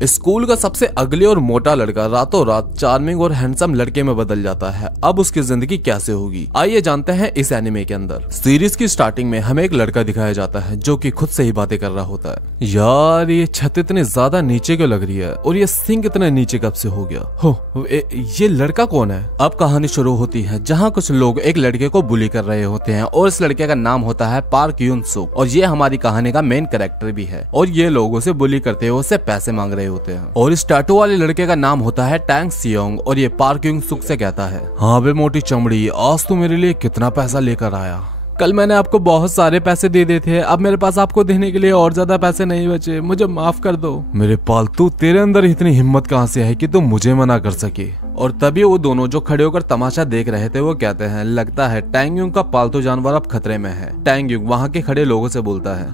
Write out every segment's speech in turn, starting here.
School का सबसे अगले और मोटा लड़का रातों रात चार्मिंग और हैंडसम लड़के में बदल जाता है। अब उसकी जिंदगी कैसे होगी, आइए जानते हैं इस एनिमे के अंदर। सीरीज की स्टार्टिंग में हमें एक लड़का दिखाया जाता है जो कि खुद से ही बातें कर रहा होता है। यार ये छत इतनी ज्यादा नीचे क्यों लग रही है और ये सिंक इतने नीचे कब से हो गया हो, ये लड़का कौन है। अब कहानी शुरू होती है जहाँ कुछ लोग एक लड़के को बुली कर रहे होते हैं और इस लड़के का नाम होता है पार्क यून सुक और ये हमारी कहानी का मेन कैरेक्टर भी है। और ये लोगों से बुली करते हुए उससे पैसे मांग रहे होते हैं। और इस टैटू वाले लड़के का नाम होता है टैंग सियोंग और ये पार्क यून सुक से कहता है, हाँ बे मोटी चमड़ी, आज तू मेरे लिए कितना पैसा लेकर आया। कल मैंने आपको बहुत सारे पैसे दे दिए थे, अब मेरे पास आपको देने के लिए और ज्यादा पैसे नहीं बचे, मुझे माफ कर दो। मेरे पालतू, तेरे अंदर इतनी हिम्मत कहाँ से है कि तुम मुझे मना कर सके। और तभी वो दोनों जो खड़े होकर तमाशा देख रहे थे वो कहते हैं, लगता है टैंग युंग का पालतू जानवर अब खतरे में है। टैंग युंग वहाँ के खड़े लोगों से बोलता है,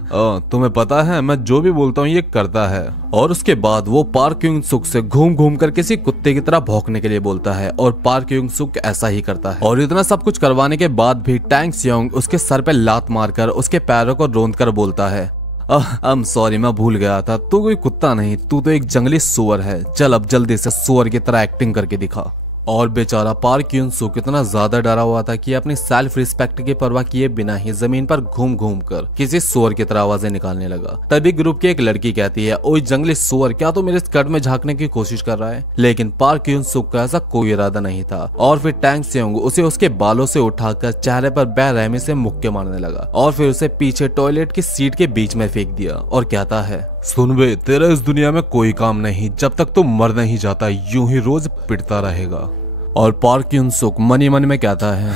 तुम्हें पता है मैं जो भी बोलता हूँ ये करता है। और उसके बाद वो पार्क यून सुक से घूम घूम कर किसी कुत्ते की तरह भौंकने के लिए बोलता है और पार्क यून सुक ऐसा ही करता है। और इतना सब कुछ करवाने के बाद भी टैंग सियोंग उसके सर पे लात मारकर उसके पैरों को रोंद कर बोलता है, सॉरी मैं भूल गया था, तू कोई कुत्ता नहीं, तू तो एक जंगली सुअर है, चल अब जल्दी से सुअर की तरह एक्टिंग करके दिखा। और बेचारा पार्क यून सुक इतना ज्यादा डरा हुआ था कि अपनी सेल्फ रिस्पेक्ट की परवाह किए बिना ही जमीन पर घूम घूम कर किसी सुअर की तरह आवाजें निकालने लगा। तभी ग्रुप की एक लड़की कहती है, ओए जंगली सुअर, क्या तू मेरे स्कर्ट में झांकने की कोशिश कर रहा है। लेकिन पार्क यून सुक का ऐसा कोई इरादा नहीं था और फिर टैंग सियोंग उसे उसके बालों से उठाकर चेहरे पर बेरहमी से मुक्के मारने लगा और फिर उसे पीछे टॉयलेट की सीट के बीच में फेंक दिया और कहता है, सुन बे, तेरा इस दुनिया में कोई काम नहीं, जब तक तू मर नहीं जाता यूं ही रोज पिटता रहेगा। और पार्क यून सुक मन ही मन में कहता है,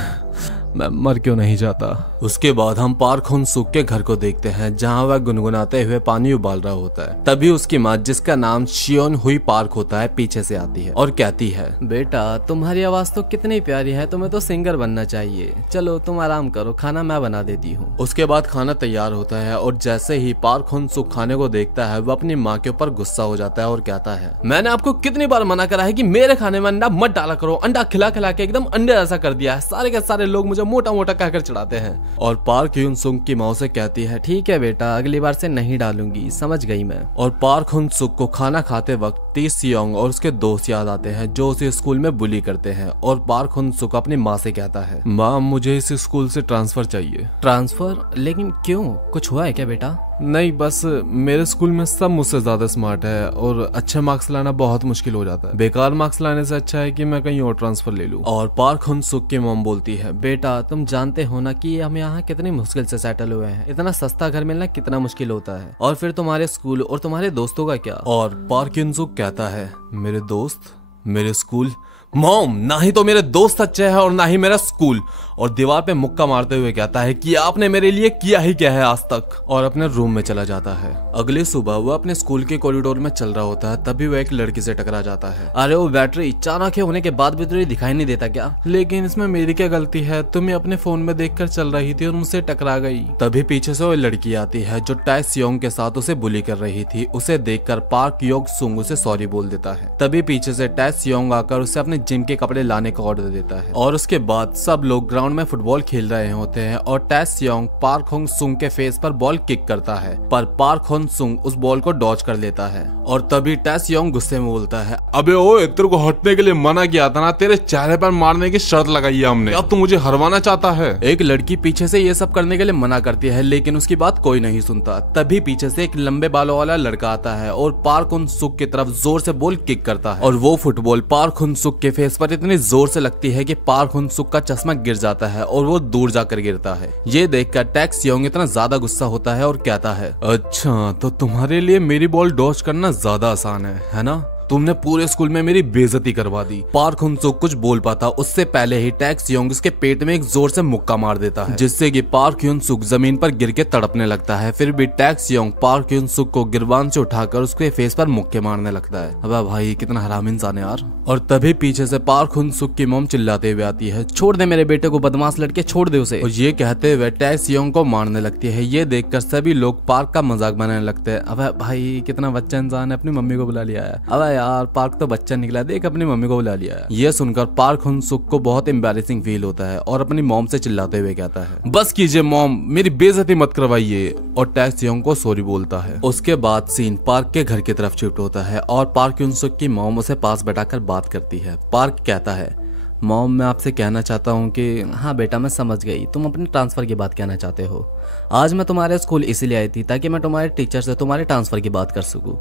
मैं मर क्यों नहीं जाता। उसके बाद हम पार्क हुन सुक के घर को देखते हैं जहां वह गुनगुनाते हुए पानी उबाल रहा होता है। तभी उसकी माँ, जिसका नाम शियोन हुई पार्क होता है, पीछे से आती है और कहती है, बेटा तुम्हारी आवाज तो कितनी प्यारी है, तुम्हें तो सिंगर बनना चाहिए, चलो तुम आराम करो, खाना मैं बना देती हूँ। उसके बाद खाना तैयार होता है और जैसे ही पार्क हुन सुक खाने को देखता है वह अपनी माँ के ऊपर गुस्सा हो जाता है और कहता है, मैंने आपको कितनी बार मना करा है कि मेरे खाने में अंडा मत डाला करो, अंडा खिला खिला के एकदम अंडे ऐसा कर दिया है, सारे के सारे लोग मुझे मोटा मोटा कहकर चढ़ाते हैं। और पार्क यून सुक की माँ से कहती है, ठीक है बेटा, अगली बार से नहीं डालूंगी, समझ गई मैं। और पार्क हुन सुक को खाना खाते वक्त टी सियोंग और उसके दोस्त याद आते हैं जो उसे स्कूल में बुली करते हैं। और पार्क हुन सुक अपनी माँ से कहता है, माँ मुझे इस स्कूल से ट्रांसफर चाहिए। ट्रांसफर? लेकिन क्यों, कुछ हुआ है क्या बेटा? नहीं, बस मेरे स्कूल में सब मुझसे ज्यादा स्मार्ट है और अच्छे मार्क्स लाना बहुत मुश्किल हो जाता है, बेकार मार्क्स लाने से अच्छा है कि मैं कहीं और ट्रांसफर ले लूं। और पार्क हुन सुक की मॉम बोलती है, बेटा तुम जानते हो ना कि हम यहाँ कितनी मुश्किल से सेटल हुए हैं, इतना सस्ता घर मिलना कितना मुश्किल होता है, और फिर तुम्हारे स्कूल और तुम्हारे दोस्तों का क्या। और पार्क हुन सुक कहता है, मेरे दोस्त, मेरे स्कूल, मॉम ना ही तो मेरे दोस्त अच्छे हैं और ना ही मेरा स्कूल। और दीवार पे मुक्का मारते हुए कहता है कि आपने मेरे लिए किया ही क्या है आज तक, और अपने रूम में चला जाता है। अगली सुबह वो अपने स्कूल के कॉरिडोर में चल रहा होता है, तभी वो एक लड़की से टकरा जाता है। अरे वो बैटरी, चार आंखें होने के बाद भी तुझे दिखाई नहीं देता क्या? लेकिन इसमें मेरी क्या गलती है, तुम्हें अपने फोन में देखकर चल रही थी और मुझसे टकरा गई। तभी पीछे से वो लड़की आती है जो टाई सियोंग के साथ उसे बुली कर रही थी। उसे देखकर पार्क योग सुंग उसे सॉरी बोल देता है। तभी पीछे से टाई सियोंग आकर उसे अपने जिम के कपड़े लाने का ऑर्डर देता है। और उसके बाद सब लोग ग्राउंड में फुटबॉल खेल रहे होते हैं और टाई सियोंग पार्क हुन सुक के फेस पर बॉल किक करता है, पर पार्क हुन सुक उस बॉल को डॉज कर लेता है। और तभी टाई सियोंग गुस्से में बोलता है, अबे ओए, तेरे को हटने के लिए मना किया था ना, तेरे चेहरे पर मारने की शर्त लगाई है हमने, अब तू मुझे हरवाना चाहता है। एक लड़की पीछे से ये सब करने के लिए मना करती है लेकिन उसकी बात कोई नहीं सुनता। तभी पीछे से एक लंबे बालों वाला लड़का आता है और पार्क हुन सुक की तरफ जोर से बॉल किक करता है और वो फुटबॉल पार्क हुन सुक के फेस पर इतनी जोर से लगती है कि पार्क हुन सुक का चश्मा गिर जाता है और वो दूर जाकर गिरता है। ये देखकर टैंग सियोंग इतना ज्यादा गुस्सा होता है और कहता है, अच्छा तो तुम्हारे लिए मेरी बॉल डॉज करना ज्यादा आसान है ना? तुमने पूरे स्कूल में मेरी बेइज्जती करवा दी। पार्क हुन सुक कुछ बोल पाता उससे पहले ही टैंग सियोंग उसके पेट में एक जोर से मुक्का मार देता है, जिससे कि पार्क हुन सुक जमीन पर गिर के तड़पने लगता है। फिर भी टैंग सियोंग पार्क हुन सुक को गिरबान से उठाकर उसके फेस पर मुक्के मारने लगता है। अबे भाई कितना हराम इंसान है यार। और तभी पीछे से पार्क हुन सुक की मॉम चिल्लाते हुए आती है, छोड़ दे मेरे बेटे को, बदमाश लड़के, छोड़ दे उसे। और ये कहते हुए टैंग सियोंग को मारने लगती है। ये देखकर सभी लोग पार्क का मजाक बनाने लगते हैं। अबे भाई कितना बच्चा इंसान है, अपनी मम्मी को बुला लिया है। अबे यार पार्क तो बच्चा निकला, देख अपनी मम्मी को बुला लिया। ये सुनकर पार्क हुन-सुक को बहुत एम्बैरेसिंग फील होता है और अपनी मॉम से चिल्लाते हुए कहता है, बस कीजिए मॉम, मेरी बेइज्जती मत करवाइए, और टैक्स योंग को सॉरी बोलता है। उसके बाद सीन पार्क के घर की तरफ शिफ्ट होता है और पार्क हुन-सुक की मॉम उसे पास बैठाकर बात करती है। पार्क कहता है, मॉम मैं आपसे कहना चाहता हूँ कि हाँ बेटा मैं समझ गई, तुम अपने ट्रांसफ़र की बात कहना चाहते हो। आज मैं तुम्हारे स्कूल इसीलिए आई थी ताकि मैं तुम्हारे टीचर से तुम्हारे ट्रांसफ़र की बात कर सकूँ,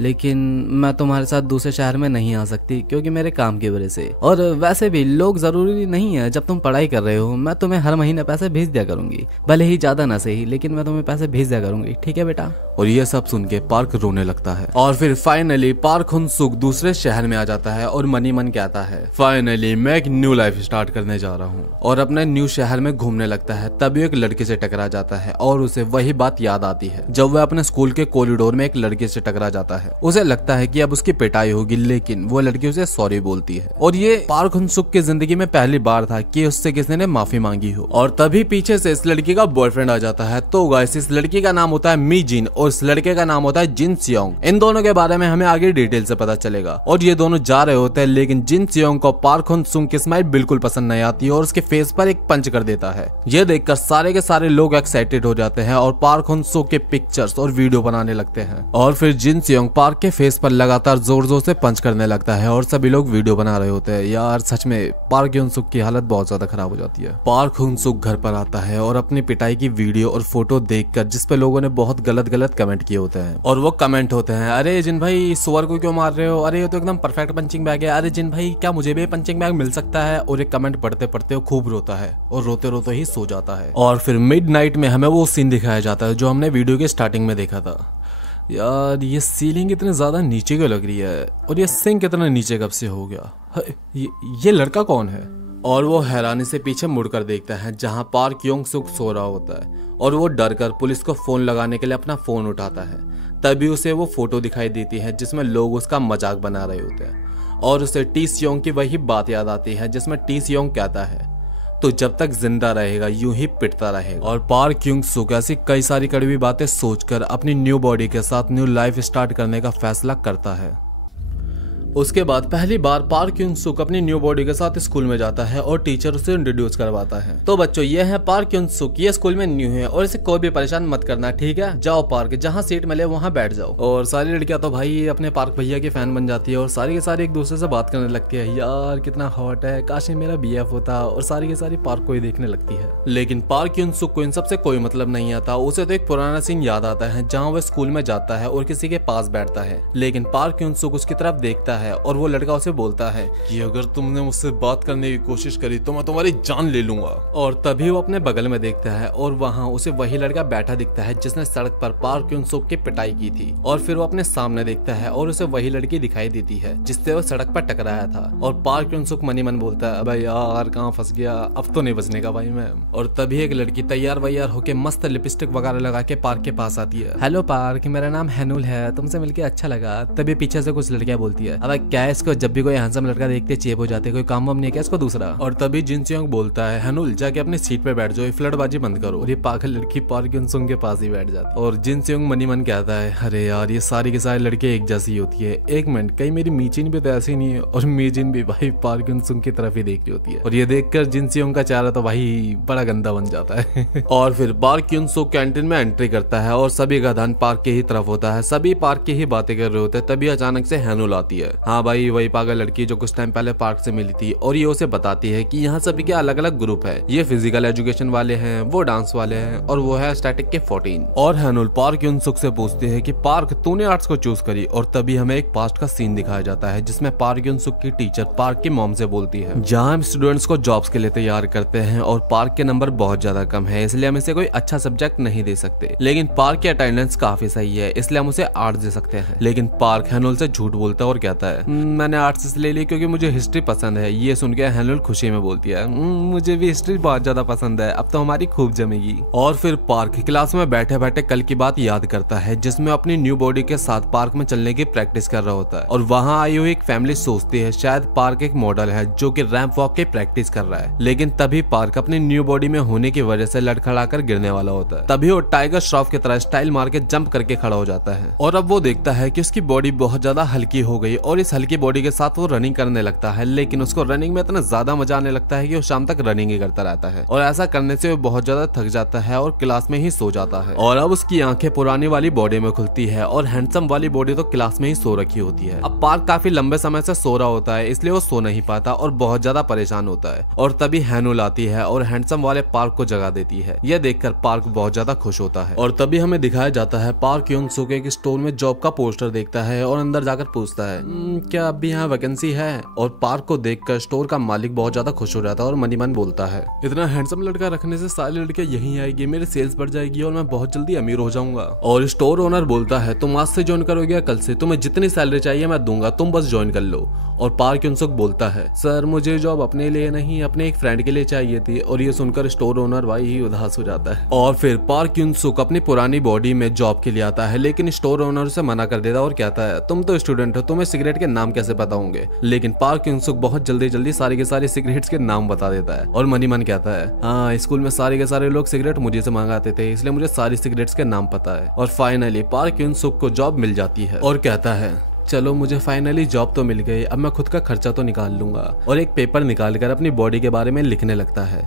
लेकिन मैं तुम्हारे साथ दूसरे शहर में नहीं आ सकती क्योंकि मेरे काम की वजह से। और वैसे भी लोग ज़रूरी नहीं है, जब तुम पढ़ाई कर रहे हो मैं तुम्हें हर महीने पैसे भेज दिया करूँगी, भले ही ज़्यादा ना सही, लेकिन मैं तुम्हें पैसे भेज दिया करूँगी, ठीक है बेटा। और ये सब सुन के पार्क रोने लगता है। और फिर फाइनली पार्क हुन-सुक दूसरे शहर में आ जाता है और मनी मन कहता है, फाइनली मैं एक न्यू लाइफ स्टार्ट करने जा रहा हूँ, और अपने न्यू शहर में घूमने लगता है। तभी एक लड़के से टकरा जाता है और उसे वही बात याद आती है जब वह अपने स्कूल के कॉरिडोर में एक लड़के से टकरा जाता है। उसे लगता है कि अब उसकी पिटाई होगी, लेकिन वो लड़की उसे सॉरी बोलती है। और ये पार्क हुन-सुक की जिंदगी में पहली बार था कि उससे किसी ने माफी मांगी हो। और तभी पीछे से इस लड़की का बॉयफ्रेंड आ जाता है। तो गाइस इस लड़की का नाम होता है मी जिन और इस लड़के का नाम होता है जिन सियोंग। इन दोनों के बारे में हमें आगे डिटेल से पता चलेगा। और ये दोनों जा रहे होते हैं, लेकिन जिन सियोंग को पार्क हुन-सुक की स्माइल बिल्कुल पसंद नहीं आती और उसके फेस पर एक पंच कर देता है। ये देखकर सारे के सारे लोग एक्साइटेड हो जाते हैं और पार्क हुन-सुक के पिक्चर्स और वीडियो बनाने लगते हैं। और फिर जिन सियोंग पार्क के फेस पर लगातार जोर जोर से पंच करने लगता है और सभी लोग वीडियो बना रहे होते हैं। यार सच में पार्क हुन-सुक की हालत बहुत ज्यादा खराब हो जाती है। पार्क हुन-सुक घर पर आता है और अपनी पिटाई की वीडियो और फोटो देखकर जिसपे लोगों ने बहुत गलत गलत कमेंट किए होते हैं। और वो कमेंट होते हैं, अरे जिन भाई सुअर को क्यों मार रहे हो, अरे ये तो एकदम परफेक्ट पंचिंग बैग है, अरे जिन भाई क्या मुझे भी पंचिंग बैग मिल सकता है। और ये कमेंट पढ़ते पढ़ते वो खूब रोता है और रोते रोते ही सो जाता है। और फिर मिडनाइट में हमें वो सीन दिखाया जाता है जो हमने वीडियो के स्टार्टिंग में देखा था। यार ये सीलिंग इतनी ज्यादा नीचे क्यों लग रही है और ये सिंक इतना नीचे कब से हो गया, ये लड़का कौन है। और वो हैरानी से पीछे मुड़कर देखता है जहां पार्क हुन-सुक सो रहा होता है और वो डर कर पुलिस को फोन लगाने के लिए अपना फोन उठाता है। तभी उसे वो फोटो दिखाई देती है जिसमें लोग उसका मजाक बना रहे होते हैं और उसे टी सियोंग की वही बात याद आती है जिसमें टी सियोंग कहता है, तो जब तक जिंदा रहेगा यूं ही पिटता रहेगा। और पार्क हुन-सुक ऐसी कई सारी कड़वी बातें सोचकर अपनी न्यू बॉडी के साथ न्यू लाइफ स्टार्ट करने का फैसला करता है। उसके बाद पहली बार पार्क हुन-सुक अपनी न्यू बॉडी के साथ स्कूल में जाता है और टीचर उसे इंट्रोड्यूस करवाता है। तो बच्चों ये है पार्क हुन-सुक, ये स्कूल में न्यू है और इसे कोई भी परेशान मत करना, ठीक है। जाओ पार्क, जहाँ सीट मिले वहाँ बैठ जाओ। और सारी लड़कियां तो भाई अपने पार्क भैया की फैन बन जाती है और सारी के सारी एक दूसरे से बात करने लगती है, यार कितना हॉट है, काश ये मेरा BF होता। और सारी की सारी पार्क को ही देखने लगती है। लेकिन पार्क हुन-सुक को इन सबसे कोई मतलब नहीं आता। उसे तो एक पुराना सीन याद आता है जहाँ वह स्कूल में जाता है और किसी के पास बैठता है, लेकिन पार्क हुन-सुक उसकी तरफ देखता है और वो लड़का उसे बोलता है कि अगर तुमने मुझसे बात करने की कोशिश करी तो मैं तुम्हारी जान ले लूंगा। और तभी वो अपने बगल में देखता है और वहाँ उसे वही लड़का बैठा दिखता है जिसने सड़क पर पार्क हुन-सुक की पिटाई की थी। और फिर वो अपने सामने देखता है और उसे वही लड़की दिखाई देती है जिससे वो सड़क पर टकराया था। और पार्क हुन-सुक मनी मन बोलता है, अबे यार कहाँ फंस गया, अब तो नहीं बचने का भाई मैं। और तभी एक लड़की तैयार वैयार होके मस्त लिपस्टिक वगैरह लगा के पार्क के पास आती है। हेलो पार्क, मेरा नाम हैनुल है, तुमसे मिलके अच्छा लगा। तभी पीछे से कुछ लड़कियां बोलती है, अब क्या इसको जब भी कोई हैंडसम लड़का देखते चेप हो जाते, कोई काम वाम नहीं है क्या इसको दूसरा। और तभी जिन सियोंग बोलता है, हैनुल जाके अपनी सीट पे बैठ जाओ, फ्लर्टबाजी बंद करो। और ये पागल लड़की पार्क हुन-सुक के पास ही बैठ जाती है। और जिन सियोंग मनी मन कहता है, अरे यार ये सारी की सारी लड़के एक जैसी होती है, एक मिनट कहीं मेरी मीचिन भी तो ऐसी नहीं है। और मीचिन भी भाई पार्क हुन-सुक की तरफ ही देख रही होती है। और ये देखकर जिन सियोंग का चेहरा तो भाई बड़ा गंदा बन जाता है। और फिर पार्क हुन-सुक कैंटीन में एंट्री करता है और सभी का ध्यान पार्क के ही तरफ होता है, सभी पार्क की ही बातें कर रहे होते हैं। तभी अचानक से हैनुल आती है। हाँ भाई वही पागल लड़की जो कुछ टाइम पहले पार्क से मिली थी। और ये उसे बताती है कि यहाँ सभी के अलग अलग ग्रुप है, ये फिजिकल एजुकेशन वाले हैं, वो डांस वाले हैं और वो है स्टैटिक के 14। और हैनुल पार्क हुन-सुक से पूछती है कि पार्क तूने आर्ट्स को चूज करी। और तभी हमें एक पास्ट का सीन दिखाया जाता है जिसमें पार्क हुन-सुक की टीचर पार्क की मॉम से बोलती है, जहाँ हम स्टूडेंट्स को जॉब्स के लिए तैयार करते हैं और पार्क के नंबर बहुत ज्यादा कम है, इसलिए हम इसे कोई अच्छा सब्जेक्ट नहीं दे सकते, लेकिन पार्क की अटेंडेंस काफी सही है इसलिए हम उसे आर्ट्स दे सकते हैं। लेकिन पार्क हैनुल से झूठ बोलता है और कहता है, मैंने आर्ट्स इसलिए ली क्योंकि मुझे हिस्ट्री पसंद है। ये सुन के हैनुल खुशी में बोलती है, मुझे भी हिस्ट्री बहुत ज्यादा पसंद है, अब तो हमारी खूब जमेगी। और फिर पार्क क्लास में बैठे बैठे कल की बात याद करता है जिसमें अपनी न्यू बॉडी के साथ पार्क में चलने की प्रैक्टिस कर रहा होता है। और वहाँ आई हुई एक फैमिली सोचती है शायद पार्क एक मॉडल है जो कि रैंप वॉक की प्रैक्टिस कर रहा है, लेकिन तभी पार्क अपनी न्यू बॉडी में होने की वजह से लड़खड़ाकर गिरने वाला होता है। तभी वो टाइगर श्रॉफ की तरह स्टाइल मार के जंप करके खड़ा हो जाता है और अब वो देखता है कि उसकी बॉडी बहुत ज्यादा हल्की हो गई और इस हल्की बॉडी के साथ वो रनिंग करने लगता है, लेकिन उसको रनिंग में इतना ज्यादा मजा आने लगता है कि वो शाम तक रनिंग ही करता रहता है और ऐसा करने से वो बहुत ज्यादा थक जाता है और क्लास में ही सो जाता है। और अब उसकी आंखें पुरानी वाली बॉडी में खुलती है और हैंडसम वाली बॉडी तो क्लास में ही सो रखी होती है। अब पार्क काफी लंबे समय से सो रहा होता है, इसलिए वो सो नहीं पाता और बहुत ज्यादा परेशान होता है। और तभी हैनुल आती है और हैंडसम वाले पार्क को जगा देती है। यह देखकर पार्क बहुत ज्यादा खुश होता है। और तभी हमें दिखाया जाता है पार्क यून सुक एक स्टोर में जॉब का पोस्टर देखता है और अंदर जाकर पूछता है क्या अब भी यहाँ वैकेंसी है। और पार्क को देखकर स्टोर का मालिक बहुत ज्यादा खुश हो जाता है और मनी मन बोलता है इतना हैंडसम लड़का रखने से सारी लड़कियां यहीं आएगी, मेरे सेल्स बढ़ जाएगी और मैं बहुत जल्दी अमीर हो जाऊंगा। और स्टोर ओनर बोलता है तुम आज से ज्वाइन करोगे या कल से, तुम्हें जितनी सैलरी चाहिए मैं दूंगा, तुम बस ज्वाइन कर लो। और पार्क यून सुक बोलता है सर मुझे जॉब अपने लिए नहीं अपने एक फ्रेंड के लिए चाहिए थी। और ये सुनकर स्टोर ओनर भाई ही उदास हो जाता है। और फिर पार्क यून सुक अपनी पुरानी बॉडी में जॉब के लिए आता है, लेकिन स्टोर ओनर से मना कर देता और कहता है तुम तो स्टूडेंट हो, तुम्हें सिगरेट के नाम कैसे पता होंगे। लेकिन पार्क यून सुक बहुत जल्दी सारे के सारे सिगरेट्स के नाम बता देता है। और मनी मन कहता है हाँ स्कूल में सारे के सारे लोग सिगरेट मुझे से मंगाते थे, इसलिए मुझे सारी सिगरेट्स के नाम पता है। और फाइनली पार्क यून सुक को जॉब मिल जाती है और कहता है चलो मुझे फाइनली जॉब तो मिल गई, अब मैं खुद का खर्चा तो निकाल लूंगा। और एक पेपर निकालकर अपनी बॉडी के बारे में लिखने लगता है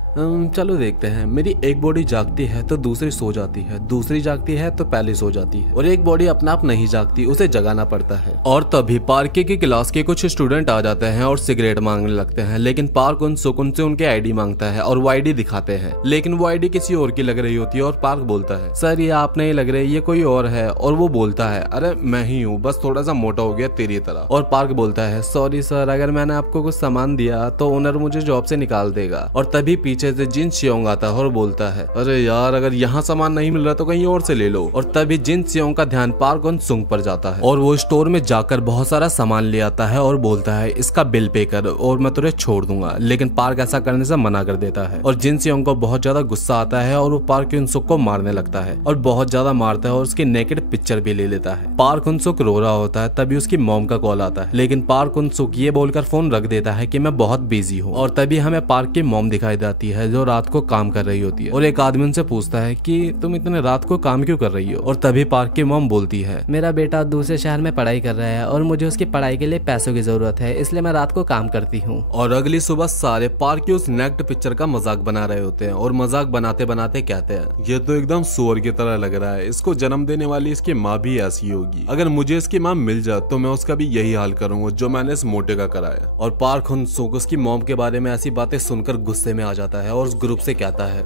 चलो देखते हैं, मेरी एक बॉडी जागती है तो दूसरी सो जाती है, दूसरी जागती है तो पहले सो जाती है, और एक बॉडी अपना आप नहीं जागती, उसे जगाना पड़ता है। और तभी पार्क की क्लास के कुछ स्टूडेंट आ जाते हैं और सिगरेट मांगने लगते हैं, लेकिन पार्क उन सुकून से उनके आईडी मांगता है और वो आईडी दिखाते हैं, लेकिन वो आईडी किसी और की लग रही होती है। और पार्क बोलता है सर ये आप नहीं लग रहे, ये कोई और है। और वो बोलता है अरे मैं ही हूँ, बस थोड़ा सा मोटा हो गया तेरी तरह। और पार्क बोलता है सॉरी सर, अगर मैंने आपको कुछ सामान दिया तो ओनर मुझे जॉब से निकाल देगा। और तभी पीछे से जिन सियोंग आता है और बोलता है अरे यार अगर यहाँ सामान नहीं मिल रहा तो कहीं और से ले लो। और तभी जिन सियोंग का ध्यान पार्क उन सुंग पर जाता है और वो स्टोर में जाकर बहुत सारा सामान ले आता है और बोलता है इसका बिल पे कर और मैं तुझे छोड़ दूंगा। लेकिन पार्क ऐसा करने से मना कर देता है और जिन सियोंग को बहुत ज्यादा गुस्सा आता है और वो पार्क उन सुक को मारने लगता है और बहुत ज्यादा मारता है और उसकी नेकेड पिक्चर भी ले लेता है। पार्क उन सुक रो रहा होता है, तभी उसकी मॉम का कॉल आता है, लेकिन पार्क उन सुक ये बोलकर फोन रख देता है कि मैं बहुत बिजी हूँ। और तभी हमें पार्क की मॉम दिखाई जाती है जो रात को काम कर रही होती है और एक आदमी उनसे पूछता है कि तुम इतने रात को काम क्यों कर रही हो। और तभी पार्क की मॉम बोलती है मेरा बेटा दूसरे शहर में पढ़ाई कर रहा है और मुझे उसकी पढ़ाई के लिए पैसों की जरूरत है, इसलिए मैं रात को काम करती हूँ। और अगली सुबह सारे पार्क की उस नेक्ड पिक्चर का मजाक बना रहे होते हैं और मजाक बनाते बनाते कहते हैं ये तो एकदम सुअर की तरह लग रहा है, इसको जन्म देने वाली इसकी माँ भी ऐसी होगी, अगर मुझे इसकी माँ मिल जाए तो मैं उसका भी यही हाल करूंगा जो मैंने इस मोटे का कराया। और पार्क हुन सुक उसकी मॉम के बारे में ऐसी बातें सुनकर गुस्से में आ जाता है और उस ग्रुप से कहता है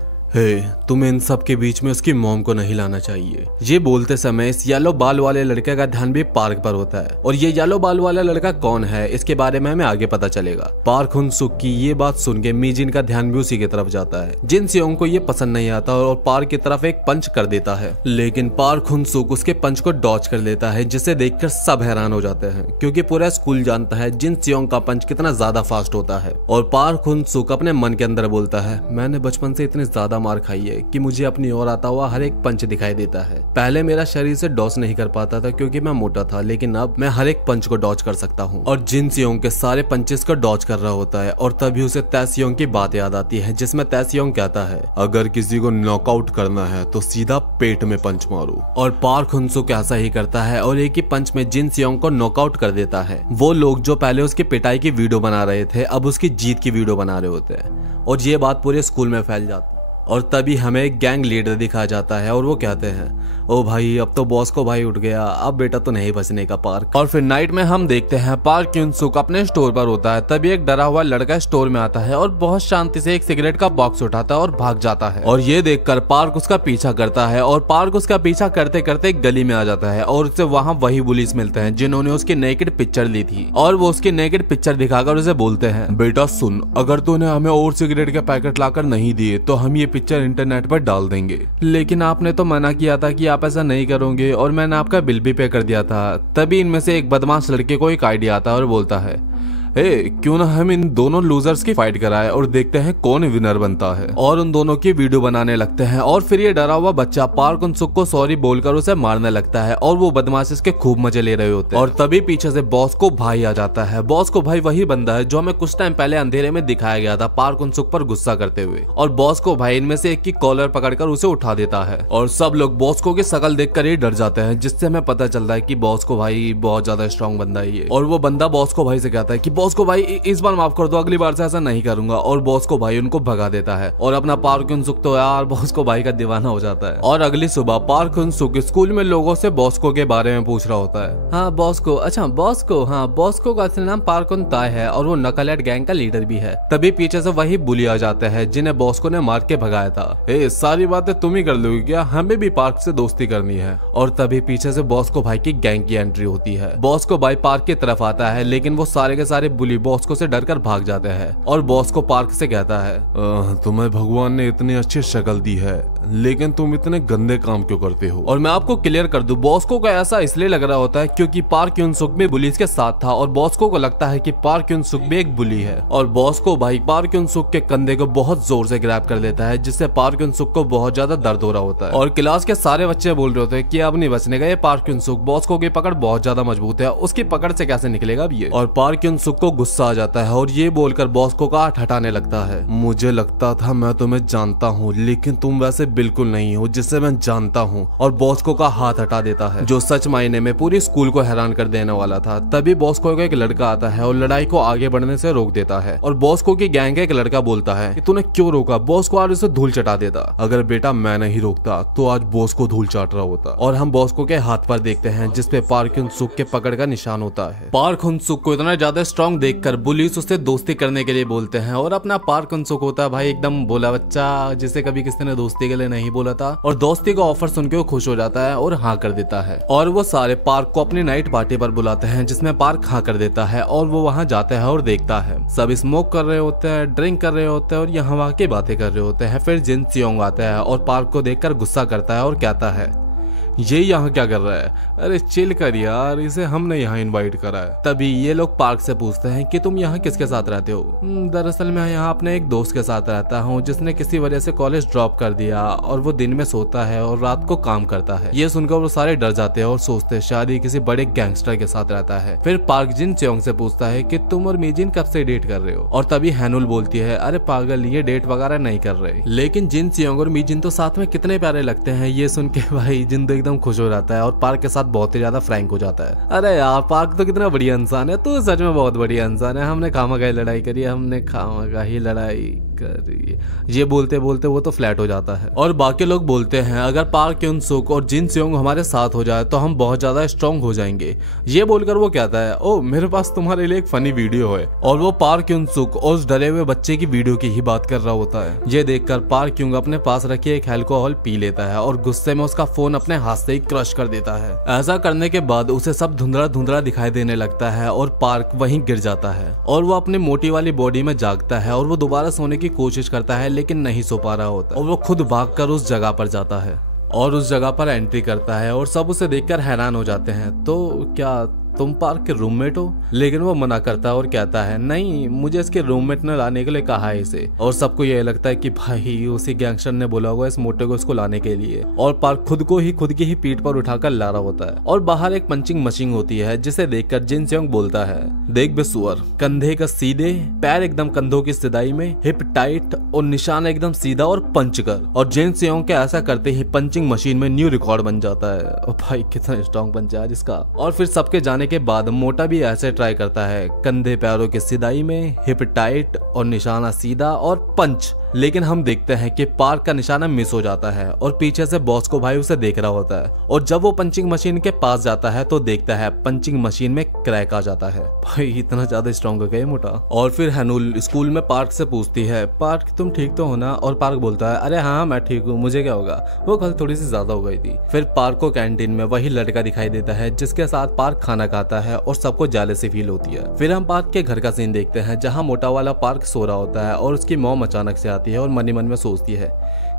तुम्हें इन सब के बीच में उसकी मॉम को नहीं लाना चाहिए। ये बोलते समय इस येलो बाल वाले लड़के का ध्यान भी पार्क पर होता है और ये येलो बाल वाला लड़का कौन है इसके बारे में हमें आगे पता चलेगा। पार्क हुन सुक की ये बात सुन के मीजिन का ध्यान भी उसी की तरफ जाता है। जिन सियोंग को ये पसंद नहीं आता और पार्क की तरफ एक पंच कर देता है, लेकिन पार्क हुन सुक उसके पंच को डॉच कर लेता है, जिसे देखकर सब हैरान हो जाते हैं क्योंकि पूरा स्कूल जानता है जिन सियोंग का पंच कितना ज्यादा फास्ट होता है। और पार्क हुन सुक अपने मन के अंदर बोलता है मैंने बचपन से इतने ज्यादा मार खाई है कि मुझे अपनी ओर आता हुआ हर एक पंच दिखाई देता है। पहले मेरा शरीर से डॉच नहीं कर पाता था क्योंकि मैं मोटा था, लेकिन अब मैं हर एक पंच को डॉच कर सकता हूँ। और जिन सियोंग के सारे पंचेस को डॉच कर रहा होता है और तभी उसे तै सियोंग की बात याद आती है जिसमें तै सियोंग कहता है अगर किसी को नॉकआउट करना है तो सीधा पेट में पंच मारो। और पार्क हुन सुक ऐसा ही करता है और एक ही पंच में जिन सियोंग को नॉकआउट कर देता है। वो लोग जो पहले उसकी पिटाई की वीडियो बना रहे थे अब उसकी जीत की वीडियो बना रहे होते हैं और ये बात पूरे स्कूल में फैल जाती है। और तभी हमें एक गैंग लीडर दिखाया जाता है और वो कहते हैं ओ भाई अब तो बॉस को भाई उठ गया, अब बेटा तो नहीं बचने का पार्क। और फिर नाइट में हम देखते हैं पार्क यून सुक अपने स्टोर पर होता है, तभी एक डरा हुआ लड़का स्टोर में आता है और बहुत शांति से एक सिगरेट का बॉक्स उठाता है और भाग जाता है। और ये देखकर पार्क उसका पीछा करता है और पार्क उसका पीछा करते करते एक गली में आ जाता है और उससे वहाँ वही पुलिस मिलते हैं जिन्होंने उसकी नेकेड पिक्चर ली थी। और वो उसकी नेकेड पिक्चर दिखाकर उसे बोलते हैं बेटा सुन, अगर तूने हमें और सिगरेट के पैकेट लाकर नहीं दिए तो हम ये पिक्चर इंटरनेट पर डाल देंगे। लेकिन आपने तो मना किया था कि आप ऐसा नहीं करोगे और मैंने आपका बिल भी पे कर दिया था। तभी इनमें से एक बदमाश लड़के को एक आइडिया आता है और बोलता है क्यों ना हम इन दोनों लूजर्स की फाइट कराए और देखते हैं कौन विनर बनता है। और उन दोनों की वीडियो बनाने लगते हैं और फिर ये डरा हुआ बच्चा पार्क उन-सुक को सॉरी बोलकर उसे मारने लगता है और वो बदमाश इसके खूब मजे ले रहे होते हैं। और तभी पीछे से बॉस को भाई आ जाता है। बॉस को भाई वही बंदा है जो हमें कुछ टाइम पहले अंधेरे में दिखाया गया था पार्क उन-सुक पर गुस्सा करते हुए। और बॉस को भाई इनमें से एक की कॉलर पकड़कर उसे उठा देता है और सब लोग बॉस को की शकल देखकर ही डर जाते हैं, जिससे हमें पता चलता है कि बॉस को भाई बहुत ज्यादा स्ट्रॉन्ग बंदा ही है। और वो बंदा बॉस को भाई से कहता है कि बॉस को भाई इस बार माफ कर दो, अगली बार से ऐसा नहीं करूंगा। और बॉस को भाई उनको भगा देता है और अपना पार्क उन-सुक तो यार बॉस को भाई का दीवाना हो जाता है। और अगली सुबह पार्क उन-सुक स्कूल में लोगों से बॉस्को के बारे में पूछ रहा होता है। हाँ बॉस्को, अच्छा बॉस्को, हाँ बॉस्को का असली नाम पार्क उन-ताई है और वो नकलहेड गैंग का लीडर भी है। तभी पीछे से वही बुली आ जाता है जिन्हें बॉस्को ने मार के भगाया था। सारी बातें तुम ही कर लोगी क्या, हमें भी पार्क से दोस्ती करनी है। और तभी पीछे से बॉस्को भाई की गैंग की एंट्री होती है। बॉस्को भाई पार्क की तरफ आता है लेकिन वो सारे के सारे बुली बॉस्को से डरकर भाग जाते हैं। और बॉस्को पार्क से कहता है तुम्हें भगवान ने इतनी अच्छी शक्ल दी है लेकिन तुम इतने गंदे काम क्यों करते हो। और मैं आपको क्लियर कर दूं, बॉस्को को ऐसा इसलिए लग रहा होता है क्योंकि पार्क उन-सुक भी बुलीज के साथ था और बॉस्को को लगता है कि पार्क उन-सुक भी एक बुली है। और बॉस्को भाई पार्क उन-सुक के कंधे को बहुत जोर से ग्रैब कर लेता है जिससे पार्क उन-सुक को बहुत ज्यादा दर्द हो रहा होता है। और क्लास के सारे बच्चे बोल रहे होते हैं कि अब नहीं बचने का ये पार्क उन-सुक, बॉस्को की पकड़ बहुत ज्यादा मजबूत है, उसकी पकड़ से कैसे निकलेगा अब ये। और पार्क उन-सुक को गुस्सा आ जाता है और ये बोलकर बॉस्को का हाथ हटाने लगता है। मुझे लगता था मैं तुम्हें जानता हूँ लेकिन तुम वैसे बिल्कुल नहीं हो जिससे मैं जानता हूँ। और बॉस्को का हाथ हटा देता है जो सच मायने में पूरी स्कूल को हैरान कर देने वाला था। तभी बॉस्को को एक लड़का आता है और लड़ाई को आगे बढ़ने से रोक देता है। और बॉस्को की गैंग का एक लड़का बोलता है कि तूने क्यों रोका, बॉस को आज उसे धूल चटा देता। अगर बेटा मैं नहीं रोकता तो आज बॉस को धूल चाट रहा होता। और हम बॉस्को के हाथ पर देखते हैं जिसपे पार्क उन-सुक के पकड़ का निशान होता है। पार्क उन-सुक को इतना ज्यादा स्ट्रॉन्ग देखकर बुलीज उससे दोस्ती करने के लिए बोलते हैं और अपना पार्क उन-सुक होता है भाई एकदम भोला बच्चा जिसे कभी किसी ने दोस्ती के लिए नहीं बोला था। और दोस्ती का ऑफर सुनकर वो खुश हो जाता है और हाँ कर देता है। और वो सारे पार्क को अपनी नाइट पार्टी पर बुलाते हैं जिसमें पार्क हाँ कर देता है। और वो वहाँ जाता है और देखता है सब स्मोक कर रहे होते हैं, ड्रिंक कर रहे होते हैं और यहाँ वहाँ की बातें कर रहे होते हैं। फिर जिन सियोंग आता है और पार्क को देखकर गुस्सा करता है और कहता है ये यहाँ क्या कर रहा है, अरे चिल कर यार, इसे हमने यहाँ इनवाइट करा है। तभी ये लोग पार्क से पूछते हैं कि तुम यहाँ किसके साथ रहते हो। दरअसल मैं यहाँ अपने एक दोस्त के साथ रहता हूँ जिसने किसी वजह से कॉलेज ड्रॉप कर दिया और वो दिन में सोता है और रात को काम करता है। ये सुनकर वो सारे डर जाते हैं और सोचते हैं शायद ये किसी बड़े गैंगस्टर के साथ रहता है। फिर पार्क जिन सियोंग से पूछता है कि तुम और मीजिन कब से डेट कर रहे हो। और तभी हैनुल बोलती है अरे पागल, ये डेट वगैरह नहीं कर रहे। लेकिन जिन सियोंग और मीजिन तो साथ में कितने प्यारे लगते हैं। ये सुन के भाई जिन तो एकदम खुश हो जाता है और पार्क के साथ बहुत ही ज्यादा फ्रैंक हो जाता है। अरे यार पार्क तो कितना बढ़िया इंसान है, तू सच में बहुत बढ़िया इंसान है, हमने खामखा लड़ाई करी, हमने खामखा ही लड़ाई करी। ये बोलते बोलते वो तो फ्लैट हो जाता है। और बाकी लोग बोलते हैं अगर पार्क उन-सुक और जिन सियोंग हमारे साथ हो जाए तो हम बहुत ज्यादा स्ट्रॉन्ग हो जाएंगे। ये बोलकर वो कहता है ओ मेरे पास तुम्हारे लिए एक फनी वीडियो है। और वो पार्क उन-सुक और उस डरे हुए बच्चे की वीडियो की ही बात कर रहा होता है। ये देखकर पार्क यूंग अपने पास रखी एक अल्कोहल पी लेता है और गुस्से में उसका फोन अपने हाथ से ही क्रश कर देता है। ऐसा करने के बाद उसे सब धुंधला धुंधला दिखाई देने लगता है और पार्क वहीं गिर जाता है। और वो अपनी मोटी वाली बॉडी में जागता है और वो दोबारा सोने की कोशिश करता है लेकिन नहीं सो पा रहा होता। और वो खुद भागकर उस जगह पर जाता है और उस जगह पर एंट्री करता है और सब उसे देखकर हैरान हो जाते हैं। तो क्या तुम पार्क के रूममेट हो? लेकिन वो मना करता है और कहता है नहीं, मुझे इसके रूममेट ने लाने के लिए कहा है इसे। और सबको ये लगता है कि भाई उसी गैंगस्टर ने बोला होगा इस मोटे को इसको लाने के लिए। और पार्क खुद की ही पीठ पर उठाकर ला रहा होता है। और बाहर एक पंचिंग मशीन होती है जिसे देखकर जिन सियोंग बोलता है देख बे सुअर, कंधे का सीधे, पैर एकदम कंधों की सिधाई में, हिप टाइट और निशान एकदम सीधा और पंच कर। और जिन सियोंग के ऐसा करते ही पंचिंग मशीन में न्यू रिकॉर्ड बन जाता है। और भाई कितना स्ट्रॉन्ग पंच है इसका। और फिर सबके जाने के बाद मोटा भी ऐसे ट्राई करता है, कंधे पैरों की सिधाई में, हिप टाइट और निशाना सीधा और पंच। लेकिन हम देखते हैं कि पार्क का निशाना मिस हो जाता है और पीछे से बॉस्को भाई उसे देख रहा होता है। और जब वो पंचिंग मशीन के पास जाता है तो देखता है पंचिंग मशीन में क्रैक आ जाता है। भाई इतना ज्यादा स्ट्रॉन्ग हो गया मोटा। और फिर हैनुल स्कूल में पार्क से पूछती है पार्क तुम ठीक तो हो ना? और पार्क बोलता है अरे हाँ मैं ठीक हूँ, मुझे क्या होगा, वो कल थोड़ी सी ज्यादा हो गई थी। फिर पार्क को कैंटीन में वही लड़का दिखाई देता है जिसके साथ पार्क खाना खाता है और सबको जेलसी फील होती है। फिर हम पार्क के घर का सीन देखते हैं जहाँ मोटा वाला पार्क सो रहा होता है और उसकी मॉम अचानक से आती है और मन ही मन में सोचती है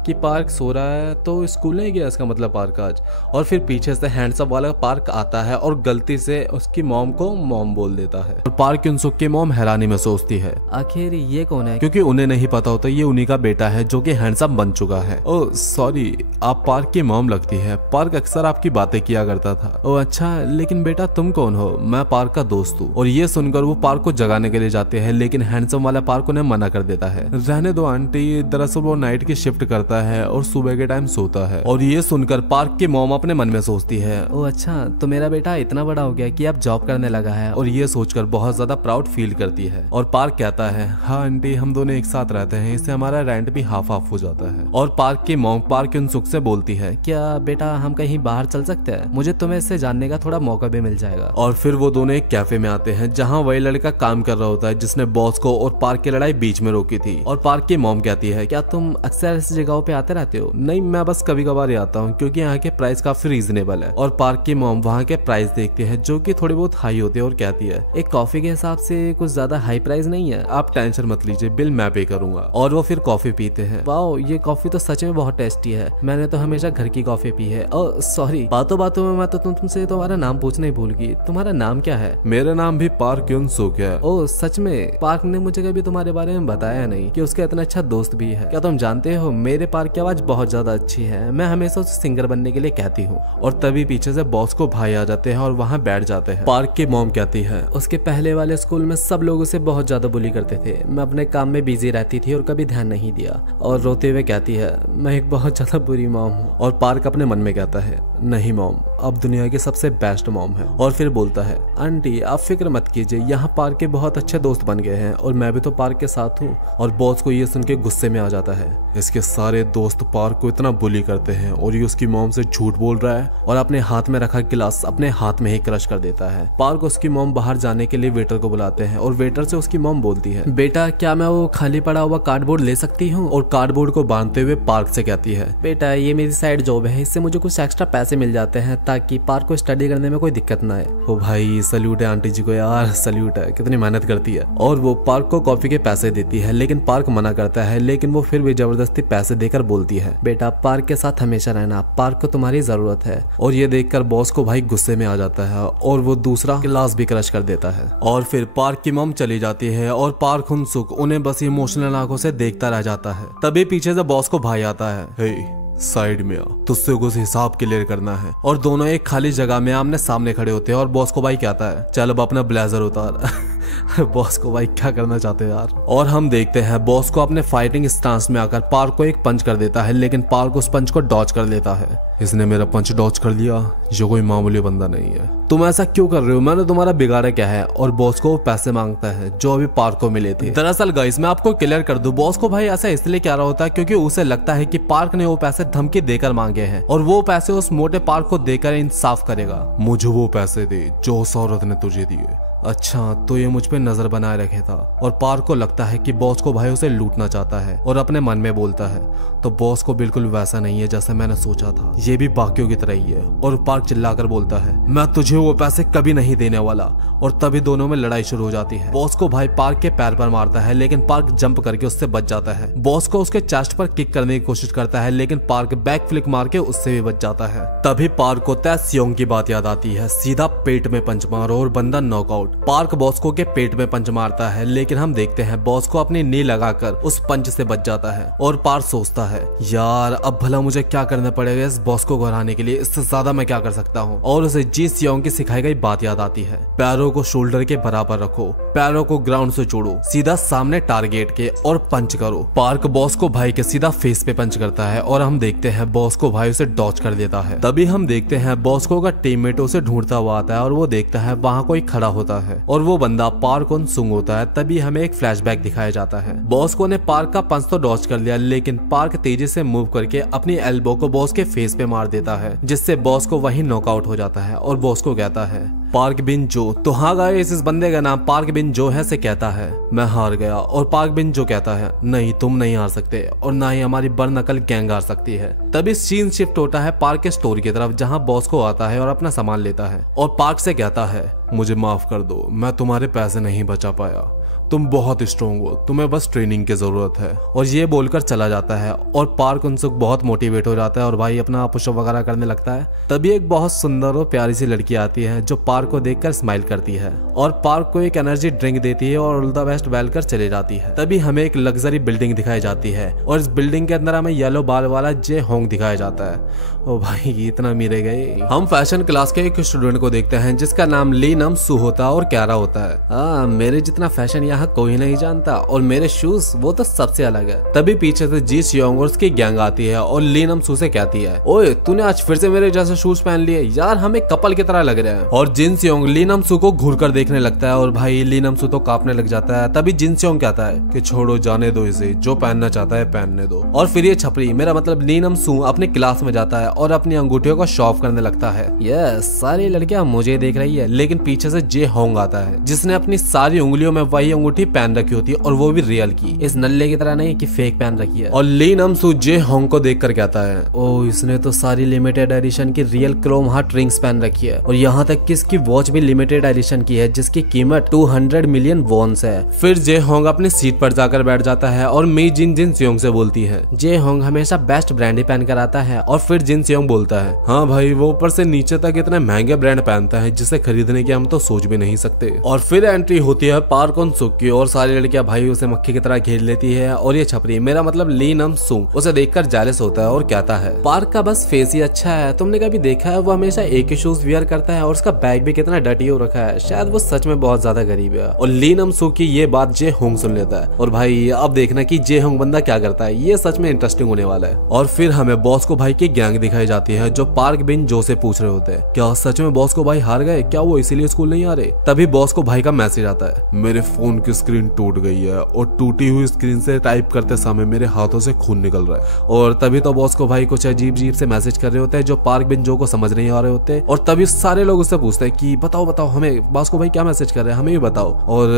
कि पार्क सो रहा है तो स्कूल नहीं गया, इसका मतलब पार्क आज। और फिर पीछे से हैंडसम वाला पार्क आता है और गलती से उसकी मॉम को मॉम बोल देता है। और पार्क युनसुक की मॉम हैरानी में सोचती है आखिर ये कौन है, क्योंकि उन्हें नहीं पता होता ये उन्हीं का बेटा है जो कि हैंडसम बन चुका है। ओह सॉरी, आप पार्क की मॉम लगती है, पार्क अक्सर आपकी बातें किया करता था। ओह अच्छा, लेकिन बेटा तुम कौन हो? मैं पार्क का दोस्त हूँ। और ये सुनकर वो पार्क को जगाने के लिए जाते हैं, लेकिन हैंडसम वाला पार्क उन्हें मना कर देता है। रहने दो आंटी, दरअसल वो नाइट की शिफ्ट करता है और सुबह के टाइम सोता है। और ये सुनकर पार्क की मॉम अपने मन में सोचती है, ओह अच्छा, तो मेरा बेटा इतना बड़ा हो गया कि अब जॉब करने लगा है। और ये सोचकर बहुत ज्यादा प्राउड फील करती है। और पार्क कहता है, हाँ आंटी, हम दोनों एक साथ रहते हैं, इससे हमारा रेंट भी हाफ हाफ हो जाता है। और पार्क की मॉम पार्क युनसुक से बोलती है, क्या बेटा हम कहीं बाहर चल सकते हैं? मुझे तुम्हें इससे जानने का थोड़ा मौका भी मिल जाएगा। और फिर वो दोनों एक कैफे में आते हैं जहाँ वही लड़का काम कर रहा होता है जिसने बॉस को और पार्क की लड़ाई बीच में रोकी थी। और पार्क की मॉम कहती है, क्या तुम अक्सर ऐसी जगहों पे आते रहते हो? नहीं, मैं बस कभी कभार आता हूँ क्योंकि यहाँ के प्राइस काफी रीजनेबल है। और पार्क की मॉम वहाँ के प्राइस देखती है जो कि थोड़ी बहुत हाई होते हैं और कहती है, एक कॉफी के हिसाब से कुछ ज्यादा हाई प्राइस नहीं है। आप टेंशन मत लीजिए, बिल मैं पे करूंगा। और वो फिर कॉफी पीते हैं। वाओ, ये कॉफी तो सच में बहुत टेस्टी है, मैंने तो हमेशा घर की कॉफी पी है। ओह सॉरी, बातों बातों में मैं तो तुमसे तुम्हारा नाम पूछना ही भूल गई। तुम्हारा नाम क्या है? मेरा नाम भी पार्क युनसुक है। ओह सच में? पार्क ने मुझे कभी तुम्हारे बारे में बताया नहीं कि उसका इतना अच्छा दोस्त भी है। क्या तुम जानते हो, मेरे पार्क की आवाज बहुत ज्यादा अच्छी है, मैं हमेशा उसे सिंगर बनने के लिए कहती हूँ। और तभी पीछे से बॉस को भाई आ जाते हैं और वहाँ बैठ जाते हैं। पार्क की मॉम कहती है, उसके पहले वाले स्कूल में सब लोग उसे बहुत ज्यादा बुली करते थे, मैं अपने काम में बिजी रहती थी और कभी ध्यान नहीं दिया। और रोते हुए कहती है, मैं एक बहुत ज्यादा बुरी मॉम हूँ। और पार्क अपने मन में कहता है, नहीं मॉम, अब दुनिया की सबसे बेस्ट मॉम है। और फिर बोलता है, आंटी आप फिक्र मत कीजिए, यहाँ पार्क के बहुत अच्छे दोस्त बन गए हैं और मैं भी तो पार्क के साथ हूँ। और बॉस को ये सुन के गुस्से में आ जाता है, इसके सारे दोस्त पार्क को इतना बुली करते हैं और ये उसकी मॉम से झूठ बोल रहा है। और अपने हाथ में रखा गिलास अपने हाथ में ही क्रश कर देता है। पार्क उसकी मॉम बाहर जाने के लिए वेटर को बुलाते हैं और वेटर से उसकी मॉम बोलती है, बेटा क्या मैं वो खाली पड़ा हुआ कार्डबोर्ड ले सकती हूँ? और कार्डबोर्ड को बांधते हुए पार्क से कहती है, बेटा ये मेरी साइड जॉब है, इससे मुझे कुछ एक्स्ट्रा पैसे मिल जाते हैं ताकि पार्क को स्टडी करने में कोई दिक्कत ना आए। ओ भाई सल्यूट है आंटी जी को यार, सल्यूट है, कितनी मेहनत करती है। और वो पार्क को कॉफी के पैसे देती है, लेकिन पार्क मना करता है, लेकिन वो फिर भी जबरदस्ती पैसे देकर बोलती है, बेटा पार्क के साथ हमेशा रहना, पार्क को तुम्हारी जरूरत है। और ये देखकर बॉस को भाई गुस्से में आ जाता है और वो दूसरा गिलास भी क्रश कर देता है। और फिर पार्क की मॉम चली जाती है और पार्क युनसुक उन्हें बस इमोशनल आंखों से देखता रह जाता है। तभी पीछे से बॉस को भाई आता है, हे साइड में आ, तुझसे कुछ हिसाब क्लियर करना है। और दोनों एक खाली जगह में आमने सामने खड़े होते हैं और बॉस को भाई कहता है, चल अब अपना ब्लेजर उतार। बॉस को भाई क्या करना चाहते हैं यार। और हम देखते हैं बॉस को अपने फाइटिंग स्टांस में आकर पार्क को एक पंच कर देता है, लेकिन पार्क उस पंच को डॉज कर लेता है। इसने मेरा पंच डॉज कर लिया, ये कोई मामूली बंदा नहीं है। तुम ऐसा क्यों कर रहे हो, मैंने तुम्हारा बिगाड़ा क्या है? और बॉस को वो पैसे मांगता है जो अभी पार्क को मिले थे। दरअसल गाइस मैं आपको क्लियर कर दूं, बॉस को भाई ऐसा इसलिए कह रहा होता है क्योंकि उसे लगता है कि पार्क ने वो पैसे धमकी देकर मांगे हैं और वो पैसे उस मोटे पार्क को देकर इंसाफ करेगा। मुझे वो पैसे दे जो उस औरत ने तुझे दिए। अच्छा तो ये मुझ पे नजर बनाए रखे था। और पार्क को लगता है कि बॉस को भाई उसे लूटना चाहता है और अपने मन में बोलता है, तो बॉस को बिल्कुल वैसा नहीं है जैसा मैंने सोचा था, ये भी बाकियों की तरह ही है। और पार्क चिल्लाकर बोलता है, मैं तुझे वो पैसे कभी नहीं देने वाला। और तभी दोनों में लड़ाई शुरू हो जाती है। बॉस को भाई पार्क के पैर पर मारता है, लेकिन पार्क जंप करके उससे बच जाता है। बॉस को उसके चेस्ट पर किक करने की कोशिश करता है, लेकिन पार्क बैक फ्लिक मार के उससे भी बच जाता है। तभी पार्क को तैसियोंग की बात याद आती है, सीधा पेट में पंच मारो और बंदा नॉकआउट। पार्क बॉस को के पेट में पंच मारता है, लेकिन हम देखते हैं बॉस को अपनी नी लगाकर उस पंच से बच जाता है। और पार्क सोचता है, यार अब भला मुझे क्या करना पड़ेगा इस बॉस को हराने के लिए, इससे ज्यादा मैं क्या कर सकता हूँ। और उसे जी सियोंग की सिखाई गई बात याद आती है, पैरों को शोल्डर के बराबर रखो, पैरों को ग्राउंड से जोड़ो, सीधा सामने टारगेट के और पंच करो। पार्क बॉस को भाई के सीधा फेस पे पंच करता है और हम देखते हैं बॉस को भाई उसे डॉच कर देता है। तभी हम देखते हैं बॉस को का टीममेट उसे ढूंढता हुआ आता है और वो देखता है वहाँ कोई खड़ा होता है और वो बंदा पार्क युनसुक होता है। तभी हमें एक फ्लैशबैक दिखाया जाता है, बॉस को ने पार्क का पंच तो डॉच कर लिया, लेकिन पार्क तेजी से मूव करके अपनी एल्बो को बॉस के फेस पे मार देता है, जिससे बॉस को वहीं नॉकआउट हो जाता है। और बॉस को कहता है, पार्क बिन जो। तो हाँ गाइस, इस बंदे का नाम पार्क बिन जो है से कहता है, मैं हार गया। और पार्क बिन जो कहता है, नहीं तुम नहीं हार सकते और ना ही हमारी बरनकल गैंग हार सकती है। तभी सीन शिफ्ट होता है पार्क के स्टोर की तरफ, जहाँ बॉस को आता है और अपना सामान लेता है और पार्क से कहता है, मुझे माफ कर दो, मैं तुम्हारे पैसे नहीं बचा पाया। तुम बहुत स्ट्रोंग हो, तुम्हें बस ट्रेनिंग की जरूरत है। और ये बोलकर चला जाता है और पार्क उनसुक बहुत मोटिवेट हो जाता है और भाई अपना पुशअप वगैरह करने लगता है। तभी एक बहुत सुंदर और प्यारी सी लड़की आती है जो पार्क को देखकर स्माइल करती है और पार्क को एक एनर्जी ड्रिंक देती है और ऑल द बेस्ट बोलकर चले जाती है। तभी हमें एक लग्जरी बिल्डिंग दिखाई जाती है और इस बिल्डिंग के अंदर हमें येलो बाल वाला जे होंग दिखाया जाता है। ओ भाई इतना मीरे गए। हम फैशन क्लास के एक स्टूडेंट को देखते हैं जिसका नाम ली नम सू होता है और क्यारा होता है। हाँ, मेरे जितना फैशन यहाँ कोई नहीं जानता और मेरे शूज वो तो सबसे अलग है। तभी पीछे से जी सियोंग और उसकी गैंग आती है और ली नम सू से कहती है, ओए तूने आज फिर से मेरे जैसे शूज पहन लिए यार, हमें कपल की तरह लग रहे हैं। और जिन सियोंग ली नम सू को घूर कर देखने लगता है और भाई ली नम सू तो कांपने लग जाता है। तभी जिन सियोंग कहता है कि छोड़ो, जाने दो इसे, जो पहनना चाहता है पहनने दो। और फिर ये छपरी, मेरा मतलब ली नम सू अपने क्लास में जाता है और अपनी अंगूठियों को शो ऑफ करने लगता है। यस, सारी लड़कियां मुझे देख रही है, लेकिन पीछे से जे होंग आता है जिसने अपनी सारी उंगलियों में वही अंगूठी पहन रखी होती है और वो भी रियल की, इस नल्ले की तरह नहीं कि फेक पहन रखी है। और ली नम सू जे होंग को देखकर कहता है, ओ इसने तो सारी लिमिटेड एडिशन की रियल क्रोम हार्ट रिंग्स पहन रखी है और यहाँ तक कि इसकी वॉच भी लिमिटेड एडिशन की है जिसकी कीमत 200 मिलियन वॉन्स है। फिर जे होंग अपनी सीट पर जाकर बैठ जाता है और मी जिन जिन सियोंग से बोलती है, जे होंग हमेशा बेस्ट ब्रांड ही पहन कर आता है। और फिर जिन सियोंग बोलता है, हाँ भाई वो ऊपर से नीचे तक इतने महंगे ब्रांड पहनता है जिसे खरीदने की हम तो सोच भी नहीं सकते। और फिर एंट्री होती है पार्क उन सुक की और सारी लड़कियां भाई उसे मक्खी की तरह घेर लेती है और ये छपरी, मेरा मतलब ली नम सू, उसे देखकर जेलस होता है और कहता है, पार्क का बस फेस ही अच्छा है, तुमने कभी देखा है वो हमेशा एक ही शूज वियर करता है और उसका बैग भी कितना डर्टी हो रखा है, शायद वो सच में बहुत ज्यादा गरीब है। और ली नम सू की ये बात जे होंग सुन लेता है और भाई अब देखना कि जे होंग बंदा क्या करता है, ये सच में इंटरेस्टिंग होने वाला है। और फिर हमें बॉस को भाई की गैंग दिखाई जाती है जो पार्क बिन जो से पूछ रहे होते हैं, क्या सच में बॉस को भाई हार गए, क्या वो इसीलिए स्कूल नहीं आ रहे। तभी बॉस को भाई का मैसेज आता है, मेरे फोन की स्क्रीन टूट गई है और टूटी हुई स्क्रीन से टाइप करते समय मेरे हाथों से खून निकल रहा है। और तभी तो बॉस को भाई कुछ अजीब अजीब से मैसेज कर रहे होते हैं जो पार्क बिन जो को समझ नहीं आ रहे होते। और तभी सारे लोग उससे पूछते हैं कि बताओ बताओ हमें बॉस को भाई क्या मैसेज कर रहे हैं, हमें भी बताओ। और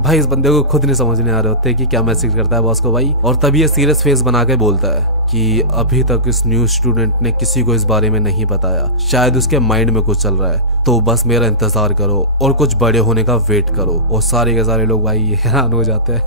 भाई इस बंदे को खुद नहीं समझने आ रहे होते कि क्या मैसेज करता है बॉस को भाई। और तभी ये सीरियस फेस बना के बोलता है कि अभी तक इस न्यू स्टूडेंट ने किसी को इस बारे में नहीं बताया, शायद उसके माइंड में कुछ चल रहा है, तो बस मेरा इंतजार करो और कुछ बड़े होने का वेट करो। और सारे के सारे लोग भाई हैरान हो जाते हैं।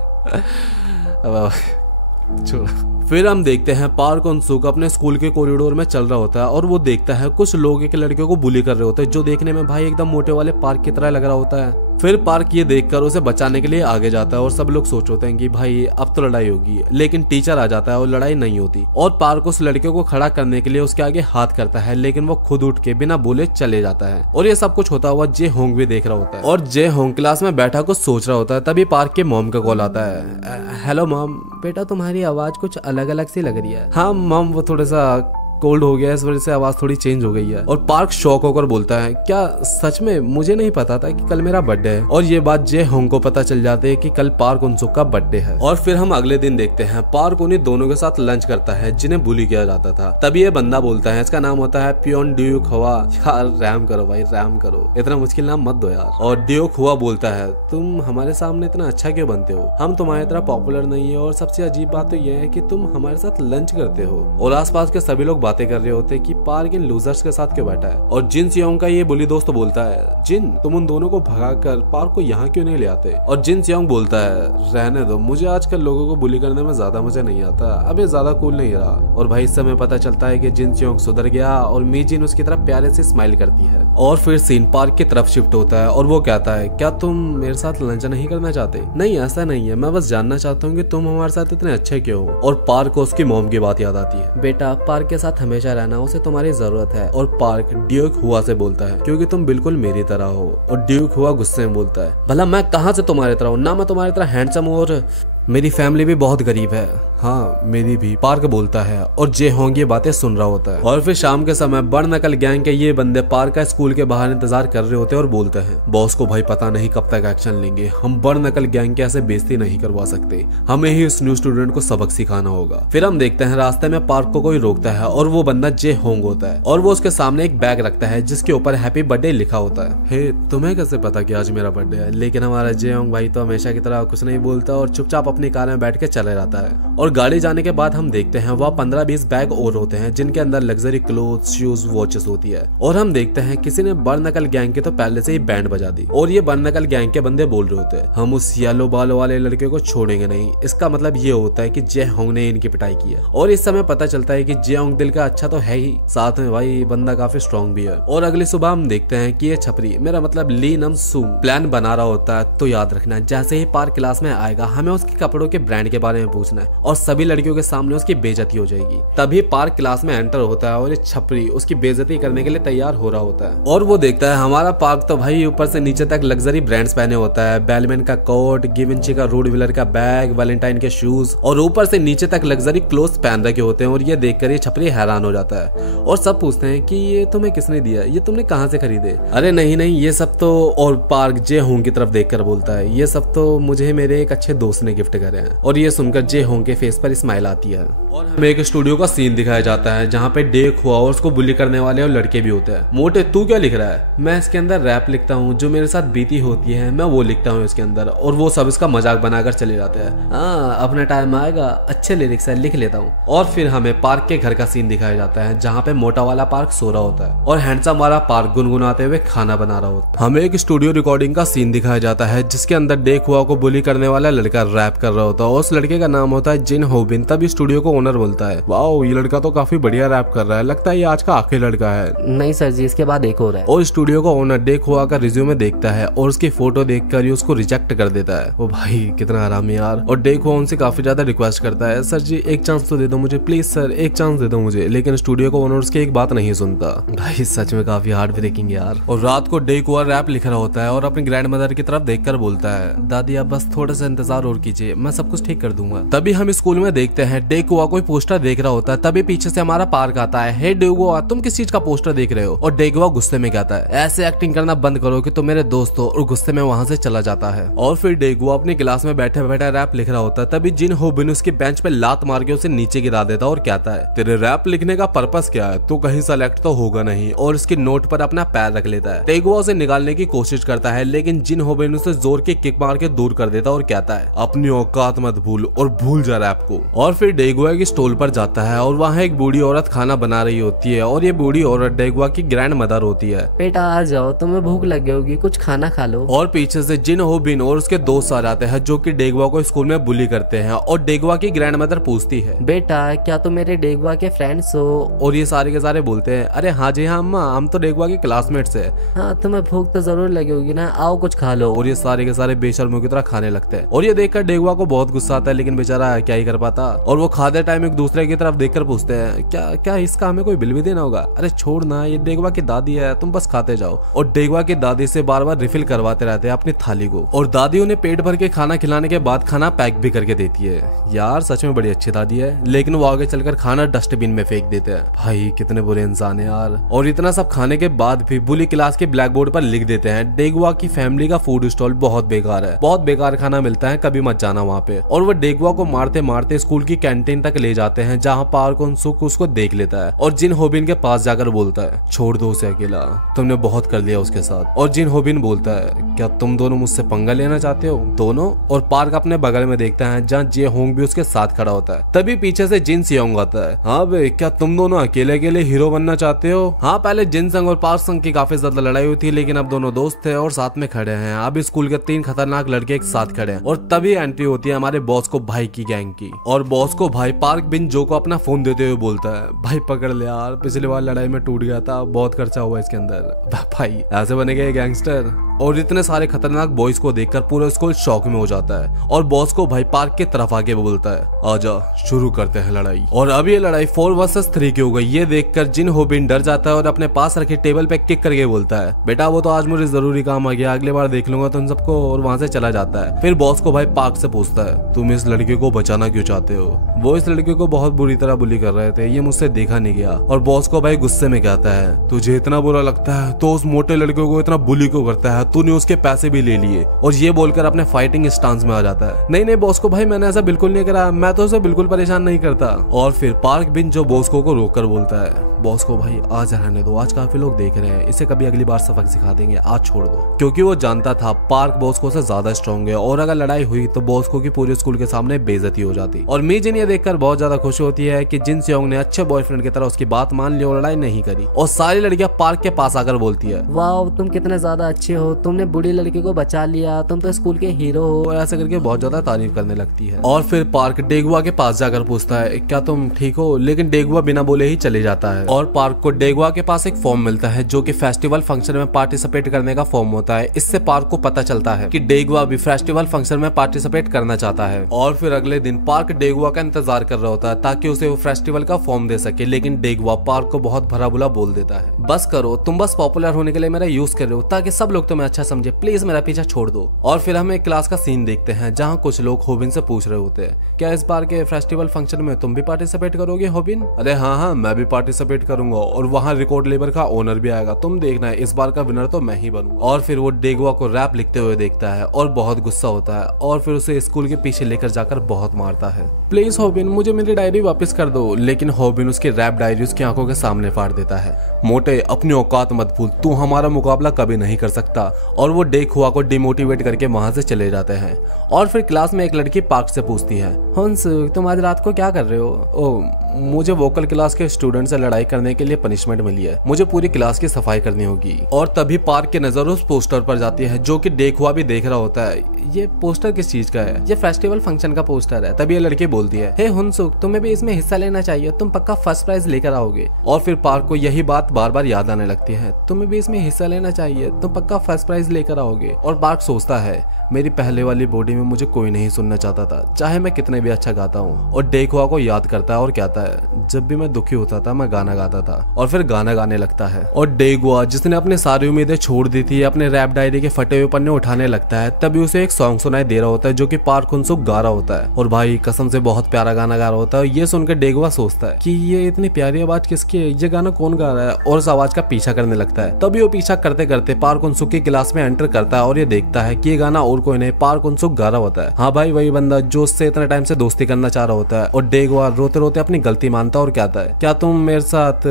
फिर हम देखते हैं पार्क उन सुक अपने स्कूल के कॉरिडोर में चल रहा होता है और वो देखता है कुछ लोग एक लड़के को बुली कर रहे होते हैं जो देखने में भाई एकदम मोटे वाले पार्क की तरह लग रहा होता है। फिर पार्क ये देखकर उसे बचाने के लिए आगे जाता है और सब लोग सोच होते हैं कि भाई अब तो लड़ाई होगी, लेकिन टीचर आ जाता है और लड़ाई नहीं होती। और पार्क उस लड़के को खड़ा करने के लिए उसके आगे हाथ करता है, लेकिन वो खुद उठ के बिना बोले चले जाता है। और ये सब कुछ होता हुआ जे होंग भी देख रहा होता है और जे होंग क्लास में बैठा कुछ सोच रहा होता है। तभी पार्क के मॉम का कॉल आता है, हेलो मॉम, बेटा तुम्हारी आवाज कुछ अलग अलग सी लग रही है। हाँ मॉम, वो थोड़ा सा कोल्ड हो गया, इस वजह से आवाज थोड़ी चेंज हो गई है। और पार्क शॉक होकर बोलता है, क्या सच में? मुझे नहीं पता था कि कल मेरा बर्थडे है। और ये बात जे होंग को पता चल जाती है कि कल पार्क उनसुक का बर्थडे है। और फिर हम अगले दिन देखते हैं पार्क उन्हीं दोनों के साथ लंच करता है जिन्हें बुली किया जाता था। तभी ये बंदा बोलता है, इसका नाम होता है पियोन ड्यूक हुआ। यार रैम करो भाई, रैम करो, इतना मुश्किल नाम मत दो यार। और ड्यूक हुआ बोलता है, तुम हमारे सामने इतना अच्छा क्यों बनते हो, हम तुम्हारी तरह पॉपुलर नहीं है और सबसे अजीब बात तो ये है कि तुम हमारे साथ लंच करते हो। और आसपास के सभी लोग बातें कर रहे होते कि पार्क इन लूजर्स के साथ क्यों बैठा है। और जिन सियोंग का ये बुली दोस्त बोलता है, जिन तुम उन दोनों को भगाकर पार्क को यहाँ क्यों नहीं ले आते। और जिन सियोंग बोलता है, रहने दो, मुझे आजकल लोगों को बुली करने में ज्यादा मजा नहीं आता, अब ये ज्यादा कूल नहीं रहा। और भाई इस समय पता चलता है कि जिन सियोंग सुधर गया और मी जिन उसकी तरफ प्यारे से स्माइल करती है। और फिर सीन पार्क की तरफ शिफ्ट होता है और वो कहता है, क्या तुम मेरे साथ लंच नहीं करना चाहते? नहीं ऐसा नहीं है, मैं बस जानना चाहता हूँ कि तुम हमारे साथ इतने अच्छे क्यों हो। और पार्क को उसकी मॉम की बात याद आती है, बेटा पार्क के साथ हमेशा रहना, उसे तुम्हारी जरूरत है। और पार्क ड्यूक हुआ से बोलता है, क्योंकि तुम बिल्कुल मेरी तरह हो। और ड्यूक हुआ गुस्से में बोलता है, भला मैं कहाँ से तुम्हारी तरह हूँ, ना मैं तुम्हारी तरह हैंडसम हूँ और मेरी फैमिली भी बहुत गरीब है। हाँ मेरी भी, पार्क बोलता है। और जे होंग ये बातें सुन रहा होता है। और फिर शाम के समय बड़ नकल गैंग के ये बंदे पार्क का स्कूल के बाहर इंतजार कर रहे होते हैं और बोलते हैं, बॉस को भाई पता नहीं कब तक एक्शन लेंगे, हम बड़ नकल गैंग के ऐसे बेइज्जती नहीं करवा सकते, हमें ही इस न्यू स्टूडेंट को सबक सिखाना होगा। फिर हम देखते हैं रास्ते में पार्क को कोई रोकता है और वो बंदा जे होंग होता है और वो उसके सामने एक बैग रखता है जिसके ऊपर हैप्पी बर्थडे लिखा होता है। हे तुम्हें कैसे पता कि आज मेरा बर्थडे है? लेकिन हमारा जे होंग भाई तो हमेशा की तरह कुछ नहीं बोलता और चुपचाप अपनी अपनी कार में बैठ के चले जाता है। और गाड़ी जाने के बाद हम देखते हैं वह 15-20 बैग और होते हैं जिनके अंदर लग्जरी क्लोथ्स, शूज, वॉचेस होती है। और हम देखते हैं किसी ने बर्नकल गैंग के तो पहले से ही बैंड बजा दी और ये बर्नकल गैंग के बंदे बोल रहे होते हैं हम उस येलो बालों वाले लड़के को छोड़ेंगे नहीं। इसका मतलब ये होता है कि जे होंग ने इनकी पिटाई की है। और इस समय पता चलता है कि जे होंग दिल का अच्छा तो है ही, साथ में भाई बंदा काफी स्ट्रॉन्ग भी है। और अगली सुबह हम देखते हैं कि ये छपरी, मेरा मतलब ली नम सूंग, प्लान बना रहा होता है। तो याद रखना जैसे ही पार्क क्लास में आएगा हमें उसके कपड़ों के ब्रांड के बारे में पूछना है और सभी लड़कियों के सामने उसकी बेइज्जती हो जाएगी। तभी पार्क क्लास में एंटर होता है और ये छपरी उसकी बेइज्जती करने के लिए तैयार हो रहा होता है। और वो देखता है हमारा पार्क तो भाई ऊपर से नीचे तक लग्जरी ब्रांड्स पहने होता है, बेलमैन का कोट, गिवेंची का रूड व्हीलर का बैग, वैलेंटाइन के शूज और ऊपर से नीचे तक लग्जरी क्लोथ्स पहन रखे होते हैं। और ये देखकर ये छपरी हैरान हो जाता है और सब पूछते हैं कि ये तुम्हें किसने दिया, ये तुमने कहाँ से खरीदे? अरे नहीं नहीं ये सब तो, और पार्क जे होंग की तरफ देखकर बोलता है ये सब तो मुझे मेरे एक अच्छे दोस्त ने गिफ्ट करे हैं। और ये सुनकर जे होंग के फेस पर स्माइल आती है। और हमें एक स्टूडियो का सीन दिखाया जाता है जहाँ पे डे हुआ और उसको बुली करने वाले और लड़के भी होते हैं। मोटे तू क्या लिख रहा है? मैं इसके अंदर रैप लिखता हूँ, जो मेरे साथ बीती होती है मैं वो लिखता हूँ इसके अंदर। और वो सब इसका मजाक बनाकर चले जाते हैं। हाँ अपना टाइम आएगा, अच्छे लिरिक्स है, लिख लेता हूँ। और फिर हमें पार्क के घर का सीन दिखाया जाता है जहाँ पे मोटा वाला पार्क सो रहा होता है और हैंडसम वाला पार्क गुनगुनाते हुए खाना बना रहा होता है। हमें एक स्टूडियो रिकॉर्डिंग का सीन दिखाया जाता है जिसके अंदर डे हुआ को बुली करने वाला लड़का रैप कर रहा होता है और उस लड़के का नाम होता है जिन होबिन। तब स्टूडियो को ओनर बोलता है वाओ ये लड़का तो काफी बढ़िया रैप कर रहा है, लगता है ये आज का आखिरी लड़का है। नहीं सर जी इसके बाद एक और है। और स्टूडियो का ओनर डे हुआ का रिज्यूमे देखता है और उसकी फोटो देखकर ही उसको रिजेक्ट कर देता है। ओ भाई कितना आराम है यार। और डे हुआ उनसे काफी ज्यादा रिक्वेस्ट करता है सर जी एक चांस तो दे दो मुझे, प्लीज सर एक चांस दे दो मुझे। लेकिन स्टूडियो का ओनर उसकी एक बात नहीं सुनता। भाई सच में काफी हार्ट ब्रेकिंग यार। और रात को डे हुआ रैप लिख रहा होता है और अपनी ग्रैंड मदर की तरफ देखकर बोलता है दादी आप बस थोड़ा सा इंतजार और कीजिए, मैं सब कुछ ठीक कर दूंगा। तभी हम स्कूल में देखते हैं डे हुआ कोई पोस्टर देख रहा होता है। तभी पीछे से हमारा पार्क आता है। हे डे हुआ तुम किस चीज का पोस्टर देख रहे हो? और डे हुआ गुस्से में कहता है ऐसे एक्टिंग करना बंद करो कि तुम मेरे दोस्त हो। और गुस्से में वहां से चला जाता है। और फिर डे हुआ अपनी क्लास में बैठे बैठे रैप लिख रहा होता है। तभी जिन होबिन उसकी बेंच पे लात मार के उसे नीचे गिरा देता और कहता है तेरे रैप लिखने का पर्पस क्या है? तू कहीं सेलेक्ट तो होगा नहीं। और उसकी नोट पर अपना पैर रख लेता है। डे हुआ उसे निकालने की कोशिश करता है लेकिन जिन होबिन उसे जोर की किक मार के दूर कर देता और कहता है अपनी औकात मत भूल और भूल जा रैप को। और फिर डे हुआ की स्टॉल पर जाता है और वहाँ एक बूढ़ी औरत खाना बना रही होती है और ये बूढ़ी औरत डे हुआ की ग्रैंड मदर होती है। बेटा आ जाओ तुम्हें भूख लगी होगी, कुछ खाना खा लो। और पीछे से जिन होबिन और उसके दोस्त आ जाते हैं जो कि डे हुआ को स्कूल में बुली करते हैं। और डे हुआ की ग्रैंड मदर पूछती है बेटा क्या तुम मेरे डे हुआ के फ्रेंड्स हो? और ये सारे के सारे बोलते हैं अरे हाँ जी हाँ अम्मा हम तो डे हुआ के क्लासमेट्स है। हाँ तुम्हें भूख तो जरूर लगी होगी ना, आओ कुछ खा लो। और ये सारे के सारे बेशर्मों की तरह खाने लगते हैं। और ये देखकर डे हुआ को बहुत गुस्सा आता है लेकिन बेचारा क्या ही कर पाता। और वो खाते टाइम एक दूसरे की तरफ देखकर पूछते हैं क्या क्या इसका हमें कोई बिल भी देना होगा? अरे छोड़ ना ये डे हुआ की दादी है, तुम बस खाते जाओ। और डे हुआ की दादी से बार बार रिफिल करवाते रहते हैं अपनी थाली को। और दादी उन्हें पेट भर के खाना खिलाने के बाद खाना पैक भी करके देती है। यार सच में बड़ी अच्छी दादी है। लेकिन वो आगे चलकर खाना डस्टबिन में फेंक देते हैं। भाई कितने बुरे इंसान है यार। और इतना सब खाने के बाद भी बुली क्लास के ब्लैक बोर्ड पर लिख देते हैं डे हुआ की फैमिली का फूड स्टॉल बहुत बेकार है, बहुत बेकार खाना मिलता है, कभी मत जाना वहाँ पे। और वो डे हुआ को मारते मारते स्कूल की कैंटीन तक ले जाते हैं जहाँ पार्क उनसुक उसको देख लेता है और जिन होबिन के पास जाकर बोलता है छोड़ दो उसे अकेला, तुमने बहुत कर लिया उसके साथ। और जिन होबिन बोलता है क्या तुम दोनों मुझसे पंगा लेना चाहते हो दोनों? और पार्क अपने बगल में देखता है जहाँ जे होंग भी उसके साथ खड़ा होता है। तभी पीछे से जिन सियोंग आता है हाँ बे क्या तुम दोनों अकेले अकेले हीरो बनना चाहते हो? हाँ पहले जिन संग और पार्क संग की काफी ज्यादा लड़ाई हुई थी लेकिन अब दोनों दोस्त थे और साथ में खड़े हैं। अब स्कूल के 3 खतरनाक लड़के एक साथ खड़े हैं। और तभी एंट्री होती है हमारे बॉस को भाई की गैंग की। और बॉस को भाई पार्क बिन जो को अपना फोन देते हुए बोलता है भाई पकड़ ले यार, पिछली बार लड़ाई में टूट गया था, बहुत खर्चा हुआ इसके अंदर। भाई ऐसे बनेगा ये गैंगस्टर? और इतने सारे खतरनाक बॉयज को देखकर पूरा स्कूल शॉक में हो जाता है। और बॉस को भाई पार्क की तरफ आके बोलता है आजा शुरू करते हैं लड़ाई। और अब ये लड़ाई 4 वर्सेस 3 की हो गई। ये देखकर जिन होबिन डर जाता है और अपने पास रखे टेबल पे किक करके बोलता है बेटा वो तो आज मुझे जरूरी काम आ गया, अगली बार देख लूंगा तुम सबको। और वहां से चला जाता है। फिर बॉस को भाई पार्क से पूछता है तुम इस लड़के को बचाना क्यों चाहते हो? वो इस लड़के को बहुत बुरी तरह बुली कर रहे थे, ये मुझसे देखा नहीं गया। और बॉस को भाई गुस्से में कहता है तुझे इतना बुरा लगता है तो उस मोटे लड़के को इतना बुली क्यों करता है? तूने उसके पैसे भी ले लिए। और ये बोलकर अपने फाइटिंग स्टांस में आ जाता है। नहीं नहीं बॉस को भाई मैंने ऐसा बिल्कुल नहीं करा, मैं तो उसे बिल्कुल परेशान नहीं करता। और फिर पार्क बिन जो बॉस को रोककर बोलता है बॉस को भाई आज रहने दो, आज काफी लोग देख रहे हैं, इसे कभी अगली बार सबक सिखा देंगे, आज छोड़ दो। क्योंकि वो जानता था पार्क बॉस को से ज्यादा स्ट्रॉन्ग है और अगर लड़ाई हुई तो बॉस उसको की पूरे स्कूल के सामने बेइज्जती हो जाती। और मी जिन ये देखकर बहुत ज्यादा खुश होती है कि जिन सेयोंग ने अच्छे बॉयफ्रेंड की तरह उसकी बात मान ली और लड़ाई नहीं करी। और सारी लड़कियां पार्क के पास आकर बोलती है, वाह तुम कितने ज्यादा अच्छे हो, तुमने बूढ़ी लड़की को बचा लिया, तुम तो स्कूल के हीरो हो। और ऐसे करके बहुत ज्यादा तारीफ करने लगती है। और फिर पार्क डेगुआ के पास जाकर पूछता है, क्या तुम ठीक हो? लेकिन डेगुआ बिना बोले ही चले जाता है। और पार्क को डेगुआ के पास एक फॉर्म मिलता है जो कि फेस्टिवल फंक्शन में पार्टिसिपेट करने का फॉर्म होता है। इससे पार्क को पता चलता है कि डेगुआ भी फेस्टिवल फंक्शन में पार्टिसिपेट करना चाहता है। और फिर अगले दिन पार्क डेगुआ का इंतजार कर रहा होता है ताकि उसे वो फेस्टिवल का फॉर्म दे सके। लेकिन डेगुआ पार्क को बहुत भला बुला बोल देता है, बस करो, तुम बस पॉपुलर होने के लिए मेरा यूज कर रहे हो ताकि सब लोग तुम्हें अच्छा समझे, प्लीज मेरा पीछा छोड़ दो। और फिर हम एक क्लास का सीन देखते हैं जहाँ कुछ लोग होबिन से पूछ रहे होते हैं, क्या इस बार के फेस्टिवल फंक्शन में तुम भी पार्टिसिपेट करोगे होबिन? अरे हाँ हाँ मैं भी पार्टिसिपेट करूंगा और वहाँ रिकॉर्ड लेबर का ओनर भी आएगा, तुम देखना है इस बार का विनर तो मैं ही बनूंगा। और फिर वो डेगुआ को रैप लिखते हुए देखता है और बहुत गुस्सा होता है और फिर उसे स्कूल के पीछे लेकर जाकर बहुत मारता है। प्लीज होबिन मुझे मेरी डायरी वापस कर दो। लेकिन होबिन उसकी रैप डायरी उसकी आंखों के सामने फाड़ देता है। मोटे अपनी औकात मत भूल, तू हमारा मुकाबला कभी नहीं कर सकता। और वो डेगुआ को डिमोटिवेट करके वहां से चले जाते हैं। और फिर क्लास में एक लड़की पार्क से पूछती है, हंस तुम आज रात को क्या कर रहे हो? ओ मुझे वोकल क्लास के स्टूडेंट से लड़ाई करने के लिए पनिशमेंट मिली है, मुझे पूरी क्लास की सफाई करनी होगी। और तभी पार्क की नजर उस पोस्टर पर जाती है जो कि डेगुआ भी देख रहा होता है। ये पोस्टर किस चीज का है? ये फेस्टिवल फंक्शन का पोस्टर है। तभी ये लड़की बोलती है, हे हुनसुक तुम्हें भी इसमें हिस्सा लेना चाहिए, तुम पक्का फर्स्ट प्राइज लेकर आओगे। और फिर पार्क को यही बात बार बार याद आने लगती है, तुम्हें भी इसमें हिस्सा लेना चाहिए, तुम पक्का फर्स्ट प्राइज लेकर आओगे। और पार्क सोचता है, मेरी पहले वाली बॉडी में मुझे कोई नहीं सुनना चाहता था, चाहे मैं कितने भी अच्छा गाता हूँ। और डेगुआ को याद करता है और कहता है, जब भी मैं दुखी होता था मैं गाना गाता था। और फिर गाना गाने लगता है। और डेगुआ जिसने अपनी सारी उम्मीदें छोड़ दी थी अपने रैप डायरी के फटे हुए पन्ने उठाने लगता है। तभी उसे एक सॉन्ग सुनाई दे रहा होता है जो कि पार्क हुनसुक गा रहा होता है। और भाई कसम से बहुत प्यारा गाना गा रहा होता है। ये सुनकर डेगुआ सोचता है कि ये इतनी प्यारी आवाज किसकी है, ये गाना कौन गा रहा है? और उस आवाज का पीछा करने लगता है। तभी वो पीछा करते करते पार्क हुनसुक की क्लास में एंटर करता है और ये देखता है कि ये गाना और कोई नहीं पार्क हुनसुक गा रहा होता है। हाँ भाई वही बंदा जो उससे इतने टाइम से दोस्ती करना चाह रहा होता है। और डेगुआ रोते रोते अपनी गलती मानता है और कहता है, क्या तुम मेरे साथ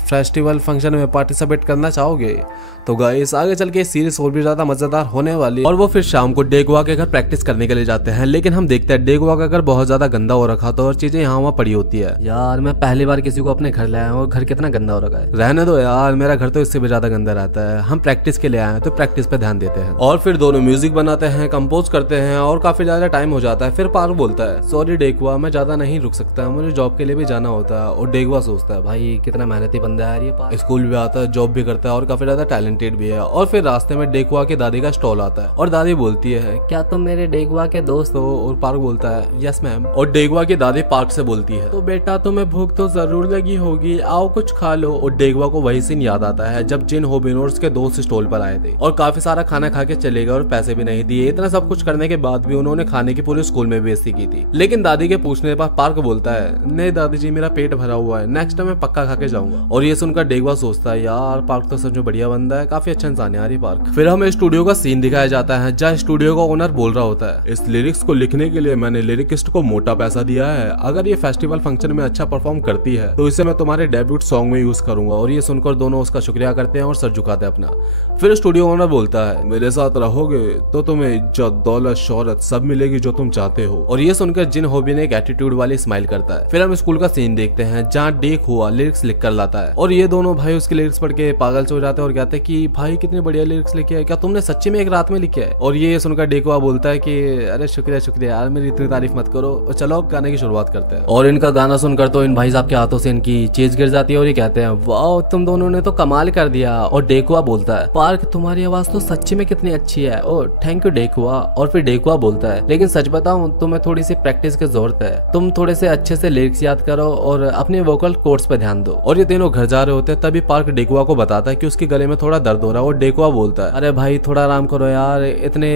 फेस्टिवल फंक्शन में पार्टिसिपेट करना चाहोगे? तो गाइस आगे चल के सीरीज और भी ज्यादा मजेदार होने वाली है। और वो फिर शाम को डेगुआ के घर प्रैक्टिस करने के लिए जाते हैं। लेकिन हम देखते हैं डेगुआ का घर बहुत ज्यादा गंदा हो रखा था और चीजें यहाँ वहाँ पड़ी होती है। यार मैं पहली बार किसी को अपने घर लाया हूँ और घर कितना गंदा हो रखा है। रहने दो यार, मेरा घर तो इससे भी ज्यादा गंदा रहता है। हम प्रैक्टिस के लिए आए हैं तो प्रैक्टिस पे ध्यान देते हैं। और फिर दोनों म्यूजिक बनाते हैं, कंपोज करते हैं और काफी ज्यादा टाइम हो जाता है। फिर पार्क बोलता है, सॉरी डेगुआ मैं ज्यादा नहीं रुक सकता, मुझे जॉब के लिए भी जाना होता है। और डेगुआ सोचता है, भाई कितना मेहनती बंदा है ये, स्कूल भी आता है, जॉब भी करता है और काफी ज्यादा टैलेंटेड भी है। और फिर रास्ते में डेगुआ की दादी का स्टॉल आता है और दादी बोलती है, क्या तुम मेरे डेगुआ के दोस्त हो? और पार्क बोलता है, यस मैम। और डेगुआ की दादी पार्क से बोलती है, तो बेटा तुम्हें भूख तो जरूर लगी होगी, आओ कुछ खा लो। और डेगुआ को वही सीन याद आता है जब जिन होबिनोर्स के दोस्त स्टॉल पर आए थे और काफी सारा खाना खा के चले गए और पैसे भी नहीं दिए। इतना सब कुछ करने के बाद भी उन्होंने खाने की पूरे स्कूल में बेइज्जती की थी। लेकिन दादी के पूछने पर पार्क बोलता है, नहीं दादी जी मेरा पेट भरा हुआ है, नेक्स्ट टाइम मैं पक्का खा के जाऊंगा। और ये सुनकर डेगुआ सोचता है, यार पार्क तो सच में बढ़िया बंदा है, काफी अच्छा इंसान है यार ये पार्क। फिर हमें स्टूडियो का सीन दिखाया जाता है जहाँ स्टूडियो का ओनर बोल रहा होता है, इस लिरिक्स को लिखने के लिए मैंने लिरिकिस्ट को मोटा पैसा दिया है, अगर ये फेस्टिवल फंक्शन में अच्छा परफॉर्म करती है तो इसे मैं तुम्हारे डेब्यूट सॉन्ग में यूज करूंगा। और ये सुनकर दोनों उसका शुक्रिया करते हैं और सर झुकाते हैं अपना। फिर स्टूडियो ओनर बोलता है, मेरे साथ रहोगे तो तुम्हें इज्जत दौलत शोहरत सब मिलेगी जो तुम चाहते हो। और ये सुनकर जिन होबिन एक एटीट्यूड वाली स्माइल करता है। फिर हम स्कूल का सीन देखते हैं जहाँ डेगुआ लिरिक्स लिख कर लाता है और ये दोनों भाई उसके लिरिक्स पढ़ के पागल से हो जाते हैं और कहते हैं कि भाई कितने बढ़िया लिरिक्स लिखे है, क्या तुमने सच्ची में एक रात में लिखे है? और ये सुनकर डेगुआ बोलता है कि अरे शुक्रिया शुक्रिया यार, मेरी इतनी तारीफ मत करो, और चलो अब गाने की शुरुआत करते हैं। और इनका गाना सुनकर तो इन भाई साहब के हाथों से इनकी चीज गिर जाती है और ये कहते हैं, वाह तुम दोनों ने तो कमाल कर दिया। और डेगुआ बोलता है, पार्क तुम्हारी आवाज तो सच्ची में कितनी अच्छी है, ओ थैंक यू डेगुआ। और फिर डेगुआ बोलता है, लेकिन सच बताऊं तुम्हें थोड़ी सी प्रैक्टिस की जरूरत है, तुम थोड़े से अच्छे से लिरिक्स याद करो और अपने वोकल कोर्स पे ध्यान दो। और ये तीनों घर जा रहे होते हैं तभी पार्क डेगुआ को बताता है कि उसके गले में थोड़ा दर्द हो रहा है। और डेगुआ बोलता है, अरे भाई थोड़ा आराम करो यार, इतने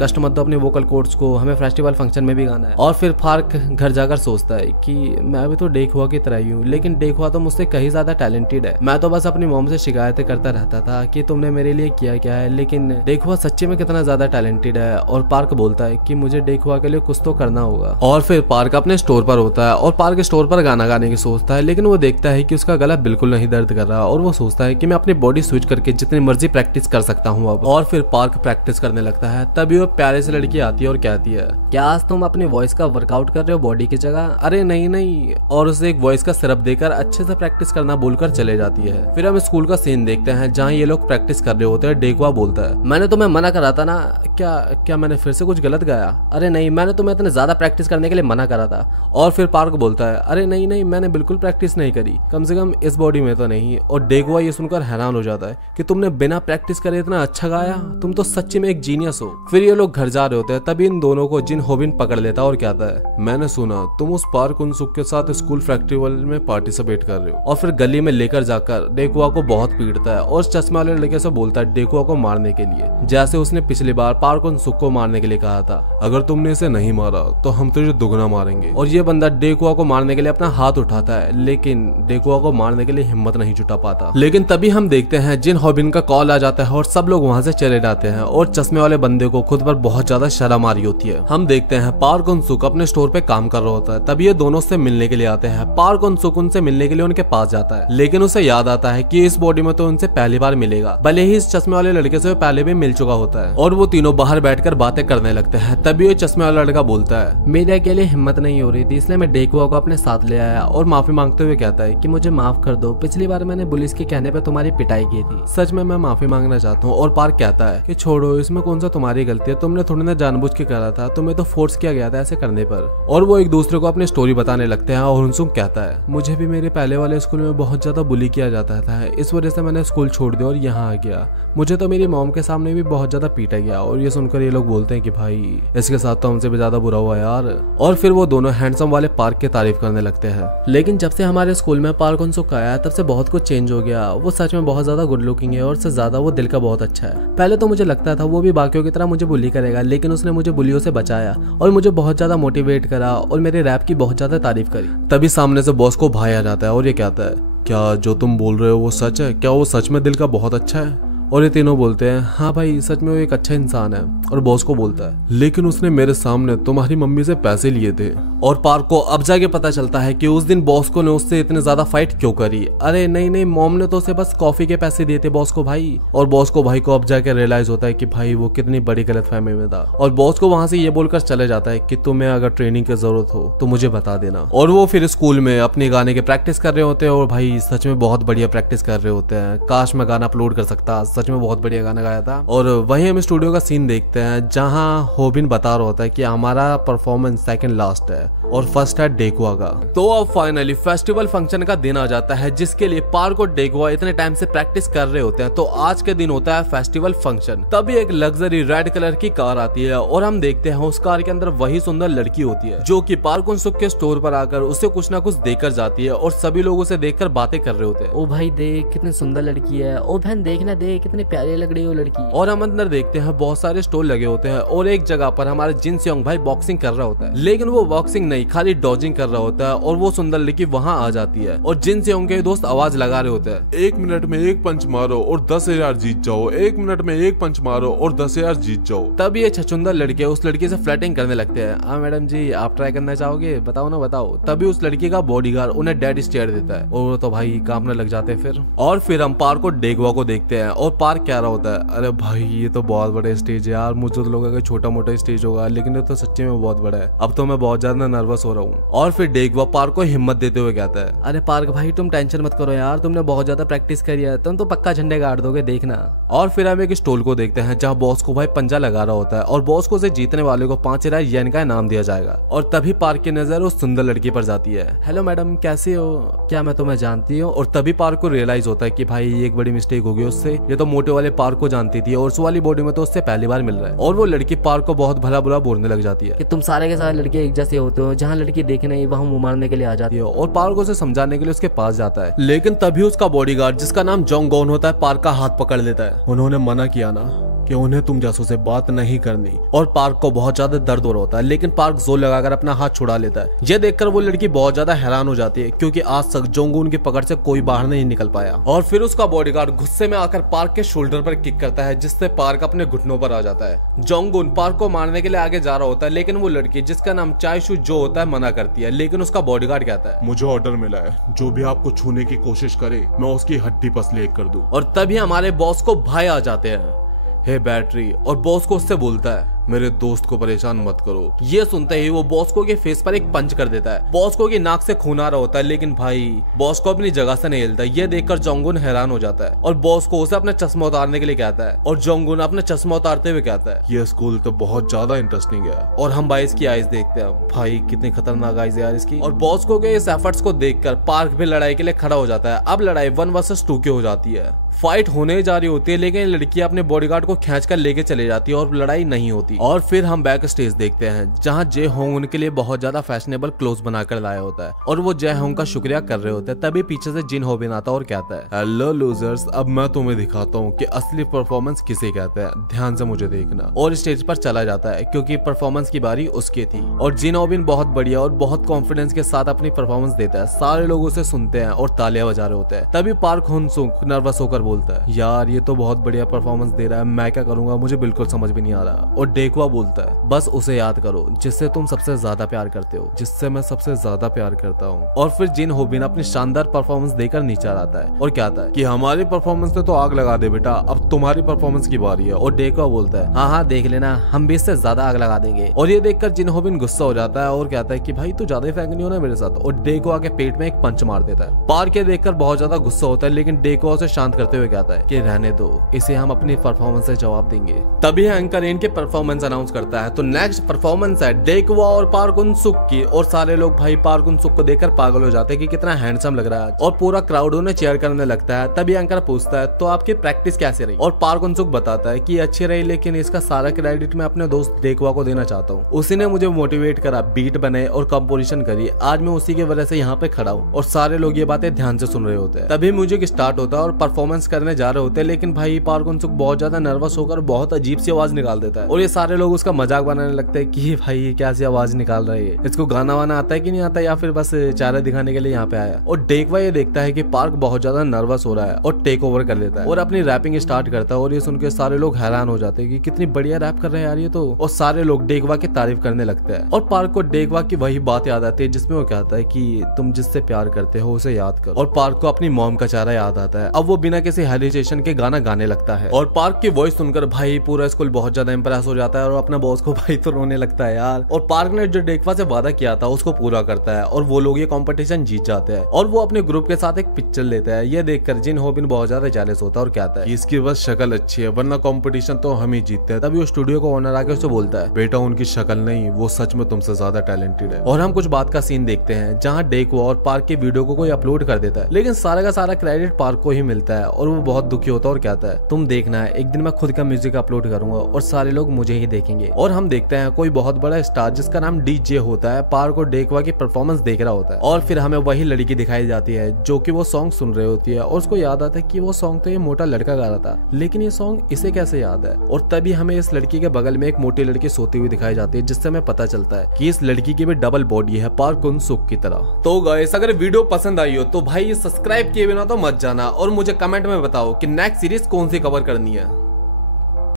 कष्ट मत दो अपने वोकल कोर्स को, हमें फेस्टिवल फंक्शन में भी गाना है। और फिर पार्क घर जाकर सोचता है कि मैं भी तो डेगुआ की तरह ही हूँ, लेकिन डेगुआ तो मुझसे कहीं ज्यादा टैलेंटेड है, मैं तो बस अपनी मॉम से शिकायतें करता रहता था कि तुमने मेरे लिए किया क्या है, लेकिन डेगुआ सच्ची में कितना ज्यादा टैलेंटेड वांटेड है और पार्क बोलता है कि मुझे डेकुआ के लिए कुछ तो करना होगा। और फिर पार्क अपने स्टोर पर होता है और पार्क स्टोर पर गाना गाने की सोचता है, लेकिन वो देखता है कि उसका गला बिल्कुल नहीं दर्द कर रहा और वो सोचता है कि मैं अपनी बॉडी स्विच करके जितनी मर्जी प्रैक्टिस कर सकता हूँ अब। और फिर पार्क प्रैक्टिस करने लगता है। तभी वो प्यारे से लड़की आती है और कहती है, क्या आज तुम अपनी वॉइस का वर्कआउट कर रहे हो बॉडी की जगह? अरे नहीं नहीं, और उसे एक वॉइस का सिरप देकर अच्छे से प्रैक्टिस करना बोलकर चले जाती है। फिर हम स्कूल का सीन देखते हैं जहाँ ये लोग प्रैक्टिस कर रहे होते हैं। डेकुआ बोलता है, मैंने तुम्हें मना करा था ना। क्या मैंने फिर से कुछ गलत गाया? अरे नहीं, मैंने तुम्हें इतने ज्यादा प्रैक्टिस करने के लिए मना करा था। और फिर पार्क बोलता है, अरे नहीं नहीं, मैंने बिल्कुल प्रैक्टिस नहीं करी, कम से कम इस बॉडी में तो नहीं। और डेकुआ ये सुनकर हैरान हो जाता है कि तुमने बिना प्रैक्टिस करे इतना अच्छा गाया, तुम तो सच्ची में एक जीनियस हो। फिर ये लोग घर जा रहे होते हैं, तभी इन दोनों को जिन होबिन पकड़ लेता है और कहता है, मैंने सुना तुम उस पार्क उनसुक के साथ स्कूल फेस्टिवल में पार्टिसिपेट कर रहे हो। और फिर गली में लेकर जाकर डेकुआ को बहुत पीटता है और चश्मे वाले लड़के से बोलता है डेकुआ को मारने के लिए, जैसे उसने पिछली बार पार्क उनसुक को मारने के लिए कहा था। अगर तुमने इसे नहीं मारा तो हम तुझे दुगना मारेंगे। और ये बंदा डेकुआ को मारने के लिए अपना हाथ उठाता है, लेकिन डेकुआ को मारने के लिए हिम्मत नहीं जुटा पाता। लेकिन तभी हम देखते हैं जिन हॉबिन का कॉल आ जाता है और सब लोग वहां से चले जाते हैं और चश्मे वाले बंदे को खुद पर बहुत ज्यादा शर्म आ रही होती है। हम देखते हैं पार्क उनसुक अपने स्टोर पे काम कर रहा होता है। तभी ये दोनों से मिलने के लिए आते हैं। पार्क उनसुक उनसे मिलने के लिए उनके पास जाता है, लेकिन उसे याद आता है कि इस बॉडी में तो उनसे पहली बार मिलेगा, भले ही इस चश्मे वाले लड़के से पहले भी मिल चुका होता है। और वो तीनों बाहर बैठकर बातें करने लगते हैं। तभी ये चश्मे वाला लड़का बोलता है, मेरे अकेले हिम्मत नहीं हो रही थी, इसलिए मैं डेकुआ को अपने साथ ले आया। और माफी मांगते हुए कहता है कि मुझे माफ कर दो, पिछली बार मैंने पुलिस के कहने पे तुम्हारी पिटाई की थी। सच में मैं माफी मांगना चाहता हूँ। और पार्क कहता है कि छोड़ो, इसमें कौन सा तुम्हारी गलती है, तुमने थोड़ी ना जानबूझ के करा था, तुम्हें तो फोर्स किया गया था ऐसे करने पर। और वो एक दूसरे को अपनी स्टोरी बताने लगते हैं। और उनसुक कहता है, मुझे भी मेरे पहले वाले स्कूल में बहुत ज्यादा बुली किया जाता था, इस वजह से मैंने स्कूल छोड़ दिया और यहाँ आ गया। मुझे तो मेरी मॉम के सामने भी बहुत ज्यादा पीटा गया। और ये सुनकर ये लोग बोलते हैं कि भाई इसके साथ तो हमसे भी ज्यादा बुरा हुआ यार। और फिर वो दोनों हैंडसम वाले पार्क की तारीफ करने लगते हैं। लेकिन जब से हमारे स्कूल में पार्क उनसुक आया तब से बहुत कुछ चेंज हो गया। वो सच में बहुत ज्यादा गुड लुकिंग है और उससे ज्यादा वो दिल का बहुत अच्छा है। पहले तो मुझे लगता था वो भी बाकियों की तरह मुझे बुली करेगा, लेकिन उसने मुझे बुलियों से बचाया और मुझे बहुत ज्यादा मोटिवेट करा और मेरे रैप की बहुत ज्यादा तारीफ करी। तभी सामने से बॉस को भाई आ जाता है और ये कहता है, क्या जो तुम बोल रहे हो वो सच है? क्या वो सच में दिल का बहुत अच्छा है? और ये तीनों बोलते हैं, हाँ भाई सच में वो एक अच्छा इंसान है। और बॉस को बोलता है, लेकिन उसने मेरे सामने तुम्हारी मम्मी से पैसे लिए थे। और पार्क को अब जाके पता चलता है कि उस दिन बॉस को ने उससे इतने ज्यादा फाइट क्यों करी। अरे नहीं नहीं, मॉम ने तो उसे बस कॉफी के पैसे दिए थे बॉस को भाई। और बॉस को भाई को अब जाके रियलाइज होता है कि भाई वो कितनी बड़ी गलतफहमी में था। और बॉस को वहां से ये बोलकर चले जाता है कि तुम्हें अगर ट्रेनिंग की जरूरत हो तो मुझे बता देना। और वो फिर स्कूल में अपने गाने की प्रैक्टिस कर रहे होते हैं और भाई सच में बहुत बढ़िया प्रैक्टिस कर रहे होते हैं। काश मैं गाना अपलोड कर सकता, सच में बहुत बढ़िया गाना गाया था। और वहीं हम स्टूडियो का सीन देखते हैं जहां होबिन बता रहा होता है कि हमारा परफॉर्मेंस सेकंड लास्ट है और फर्स्ट है डेकुआ का। तो अब फाइनली फेस्टिवल फंक्शन का दिन आ जाता है जिसके लिए पार्क और डेकुआ इतने टाइम से प्रैक्टिस कर रहे होते हैं। तो आज के दिन होता है फेस्टिवल फंक्शन। तभी एक लग्जरी रेड कलर की कार आती है और हम देखते हैं उस कार के अंदर वही सुंदर लड़की होती है जो कि पार्क उनसुक के स्टोर पर आकर उसे कुछ ना कुछ देकर जाती है और सभी लोग उसे देखकर बातें कर रहे होते हैं। ओ भाई देख कितनी सुंदर लड़की है, ओ बहन देखना देख कितनी प्यारी लग रही है वो लड़की। और हम अंदर देखते हैं बहुत सारे स्टॉल लगे होते हैं और एक जगह पर हमारे जिन सेओंग भाई बॉक्सिंग कर रहा होता है, लेकिन वो बॉक्सिंग नहीं खाली डॉजिंग कर रहा होता है। और वो सुंदर लड़की वहां आ जाती है और जिन सेओंग के दोस्त आवाज लगा रहे होते हैं, 1 मिनट में 1 पंच मारो और 10,000 जीत जाओ, 1 मिनट में 1 पंच मारो और 10,000 जीत जाओ। तब ये छछुंदर लड़के उस लड़की से फ्लर्टिंग करने लगते हैं। हाँ मैडम जी आप ट्राई करना चाहोगे, बताओ ना बताओ। तभी उस लड़की का बॉडीगार्ड उन्हें डेड स्टेयर देता है और तो भाई कांपने लग जाते हैं फिर। और फिर हम पार्क और डेकुआ को देखते हैं और पार्क कह रहा होता है, अरे भाई ये तो बहुत बड़ा स्टेज है यार, मुझे तो लगा कि छोटा मोटा स्टेज होगा, लेकिन ये तो सच्ची में बहुत बड़ा है, अब तो मैं बहुत ज्यादा नर्वस हो रहा हूँ। और फिर डेकुआ पार्क को हिम्मत देते हुए कहता है, अरे पार्क भाई तुम टेंशन मत करो यार, तुमने बहुत ज्यादा प्रैक्टिस करी है, तुम तो पक्का झंडे गाड़ दोगे देखना। और फिर हम एक स्टॉल को देखते हैं जहाँ बॉस को भाई पंजा लगा रहा होता है और बॉस को उसे जीतने वाले को 5,000 येन का इनाम दिया जाएगा। और तभी पार्क की नजर उस सुंदर लड़की पर जाती है। हेलो मैडम कैसे हो, क्या मैं तुम्हें जानती हूँ? और तभी पार्क को रियलाइज होता है कि भाई एक बड़ी मिस्टेक हो गई उससे, ये तो मोटे वाले पार्क को जानती थी और उस वाली बॉडी में तो उससे पहली बार मिल रहा है। और वो लड़की पार्क को बहुत भला बुरा बोलने लग जाती है कि तुम सारे के सारे लड़के एक जैसे होते हो, जहाँ लड़की देखे नहीं वहाँ मुंह मारने के लिए आ जाती है। और पार्क उसे समझाने के लिए उसके पास जाता है, लेकिन तभी उसका बॉडीगार्ड जिसका नाम जोंग गॉन होता है पार्क का हाथ पकड़ लेता है। उन्होंने मना किया ना कि उन्हें तुम जैसों से बात नहीं करनी। और पार्क को बहुत ज्यादा दर्द हो रहा होता है, लेकिन पार्क जोर लगाकर अपना हाथ छुड़ा लेता है। यह देखकर वो लड़की बहुत ज्यादा हैरान हो जाती है क्योंकि आज तक जोंगून की पकड़ से कोई बाहर नहीं निकल पाया। और फिर उसका बॉडीगार्ड गुस्से में आकर पार्क पार्क के शोल्डर पर किक करता है जिससे पार्क अपने घुटनों पर आ जाता है। जोंगुन पार्क को मारने के लिए आगे जा रहा होता है, लेकिन वो लड़की जिसका नाम चायशु जो होता है मना करती है, लेकिन उसका बॉडीगार्ड कहता है मुझे ऑर्डर मिला है, जो भी आपको छूने की कोशिश करे मैं उसकी हड्डी पसली एक कर दूं। और तभी हमारे बॉस को भाई आ जाते हैं, हे बैटरी, और बॉस को उससे बोलता है मेरे दोस्त को परेशान मत करो। ये सुनते ही वो बॉस्को के फेस पर एक पंच कर देता है। बॉस्को की नाक से खून आ रहा होता है, लेकिन भाई बॉस्को अपनी जगह से नहीं हिलता। ये देखकर जोंगुन हैरान हो जाता है और बॉस्को उसे अपना चश्मा उतारने के लिए कहता है और जोंगुन अपना चश्मा उतारते हुए कहता है ये स्कूल तो बहुत ज्यादा इंटरेस्टिंग है। और हम भाई इसकी आइज देखते हैं, भाई कितनी खतरनाक आइज यार इसकी। और बॉस्को के इस एफर्ट्स को देखकर पार्क भी लड़ाई के लिए खड़ा हो जाता है। अब लड़ाई 1 वर्सेस 2 की हो जाती है। फाइट होने जा रही होती है, लेकिन लड़की अपने बॉडीगार्ड को खींचकर लेके चले जाती है और लड़ाई नहीं होती। और फिर हम बैक स्टेज देखते हैं जहां जे होंग उनके लिए बहुत ज्यादा फैशनेबल क्लोथ बनाकर लाया होता है और वो जे होंग का शुक्रिया कर रहे होते हैं। तभी पीछे से जिन होबिन आता है और कहता है हेलो लूजर्स, अब मैं तुम्हें दिखाता हूँ कि असली परफॉर्मेंस किसे कहते हैं, ध्यान से मुझे देखना। और स्टेज पर चला जाता है क्योंकि परफॉर्मेंस की बारी उसकी थी। और जिन होबिन बहुत बढ़िया और बहुत कॉन्फिडेंस के साथ अपनी परफॉर्मेंस देता है। सारे लोग उसे सुनते हैं और तालियां बजा रहे होते हैं। तभी पार्क हुन-सुक नर्वस होकर बोलता है यार ये तो बहुत बढ़िया परफॉर्मेंस दे रहा है, मैं क्या करूंगा, मुझे बिल्कुल समझ भी नहीं आ रहा। और डेकवा बोलता है बस उसे याद करो जिससे तुम सबसे ज्यादा प्यार करते हो, जिससे मैं सबसे ज्यादा प्यार करता हूँ। और फिर जिन होबिन अपनी शानदार परफॉर्मेंस देकर नीचे आता है और कहता है कि हमारी परफॉर्मेंस ने तो आग लगा दे बेटा, अब तुम्हारी परफॉर्मेंस की बारी है। और डेकवा बोलता है हाँ हाँ देख लेना, हम भी इससे ज्यादा आग लगा देंगे। और ये देखकर जिन होबिन गुस्सा हो जाता है और कहता है कि भाई तू ज्यादा ही फ्रैंक नहीं हो ना मेरे साथ। और डेकवा के पेट में एक पंच मार देता है। पार्क के देखकर बहुत ज्यादा गुस्सा होता है, लेकिन डेकवा उसे शांत करते हुए कहता है कि रहने दो, इसे हम अपनी परफॉर्मेंस से जवाब देंगे। तभी एंकर इनके परफॉर्मेंस अनाउंस करता है। तो नेक्स्ट परफॉर्मेंस है डेकवा और पार्क हुन-सुक की। और सारे लोग भाई पार्क हुन-सुक को देखकर पागल हो जाते हैं कि कितना हैंडसम लग रहा है और पूरा क्राउड उन्हें चेयर करने लगता है। तभी एंकर पूछता है तो आपकी प्रैक्टिस कैसे रही? और पार्क हुन-सुक बताता है कि अच्छी रही, लेकिन इसका सारा क्रेडिट मैं अपने दोस्त डेकवा को देना चाहता हूँ। उसी ने मुझे मोटिवेट करा, बीट बने और कंपोजिशन करी। आज मैं उसी की वजह से यहाँ पे खड़ा हूँ। और सारे लोग ये बातें ध्यान से सुन रहे होते हैं। तभी म्यूजिक स्टार्ट होता है और परफॉर्मेंस करने जा रहे होते हैं, लेकिन भाई पार्क हुन-सुक बहुत ज्यादा नर्वस होकर बहुत अजीब सी आवाज निकाल देता है। और ये सारे लोग उसका मजाक बनाने लगते हैं कि भाई ये क्या सी आवाज निकाल रही है, इसको गाना वाना आता है कि नहीं आता, या फिर बस चेहरा दिखाने के लिए यहाँ पे आया। और डेकवा ये देखता है कि पार्क बहुत ज्यादा नर्वस हो रहा है और टेक ओवर कर लेता है और अपनी रैपिंग स्टार्ट करता है। और ये सुनकर सारे लोग हैरान हो जाते हैं कि कितनी बढ़िया रैप कर रहे हैं यार ये तो। और सारे लोग डेकवा की तारीफ करने लगते हैं। और पार्क को डेकवा की वही बात याद आती है जिसमें वो कहता है कि तुम जिससे प्यार करते हो उसे याद करो। और पार्क को अपनी मॉम का चेहरा याद आता है। अब वो बिना किसी हेजिटेशन के गाना गाने लगता है। और पार्क की वॉइस सुनकर भाई पूरा स्कूल बहुत ज्यादा इंप्रेस हो जाता है और अपना बॉस को भाई तो रोने लगता है यार। और पार्क ने जो डेकवा से वादा किया था उसको पूरा करता है और वो लोग ये कंपटीशन जीत जाते हैं। और वो अपने ग्रुप के साथ एक पिक्चर लेता है। ये देखकर जिन होबिन बहुत ज्यादा जेलस होता है और कहता है इसकी बस शक्ल अच्छी है, वरना कंपटीशन तो हम ही जीतते हैं। तभी वो स्टूडियो को ओनर आके उससे बोलता है बेटा उनकी शक्ल नहीं, वो सच में तुमसे ज्यादा टैलेंटेड है। और हम कुछ बात का सीन देखते हैं जहाँ डेकवा और पार्क के वीडियो को कोई अपलोड कर देता है, लेकिन सारा का सारा क्रेडिट पार्क को ही मिलता है। और वो बहुत दुखी होता है और कहता है तुम देखना है, एक दिन मैं खुद का म्यूजिक अपलोड करूंगा और सारे लोग मुझे ही देखेंगे। और हम देखते हैं कोई बहुत बड़ा स्टार जिसका नाम डीजे होता है पार्क और डेकवा की परफॉर्मेंस देख रहा होता है। और फिर हमें वही लड़की दिखाई जाती है जो कि वो सॉन्ग सुन रही होती है और उसको याद आता है कि वो सॉन्ग तो ये मोटा लड़का गा रहा था, लेकिन ये सॉन्ग इसे कैसे याद है। और तभी हमें इस लड़की के बगल में एक मोटी लड़की सोती हुई दिखाई जाती है, जिससे हमें पता चलता है कि इस लड़की की भी डबल बॉडी है पार्क हुन-सुक की तरह। तो गाइस अगर वीडियो पसंद आई हो तो भाई सब्सक्राइब किए बिना तो मत जाना और मुझे कमेंट में बताओ कि नेक्स्ट सीरीज कौन सी कवर करनी है।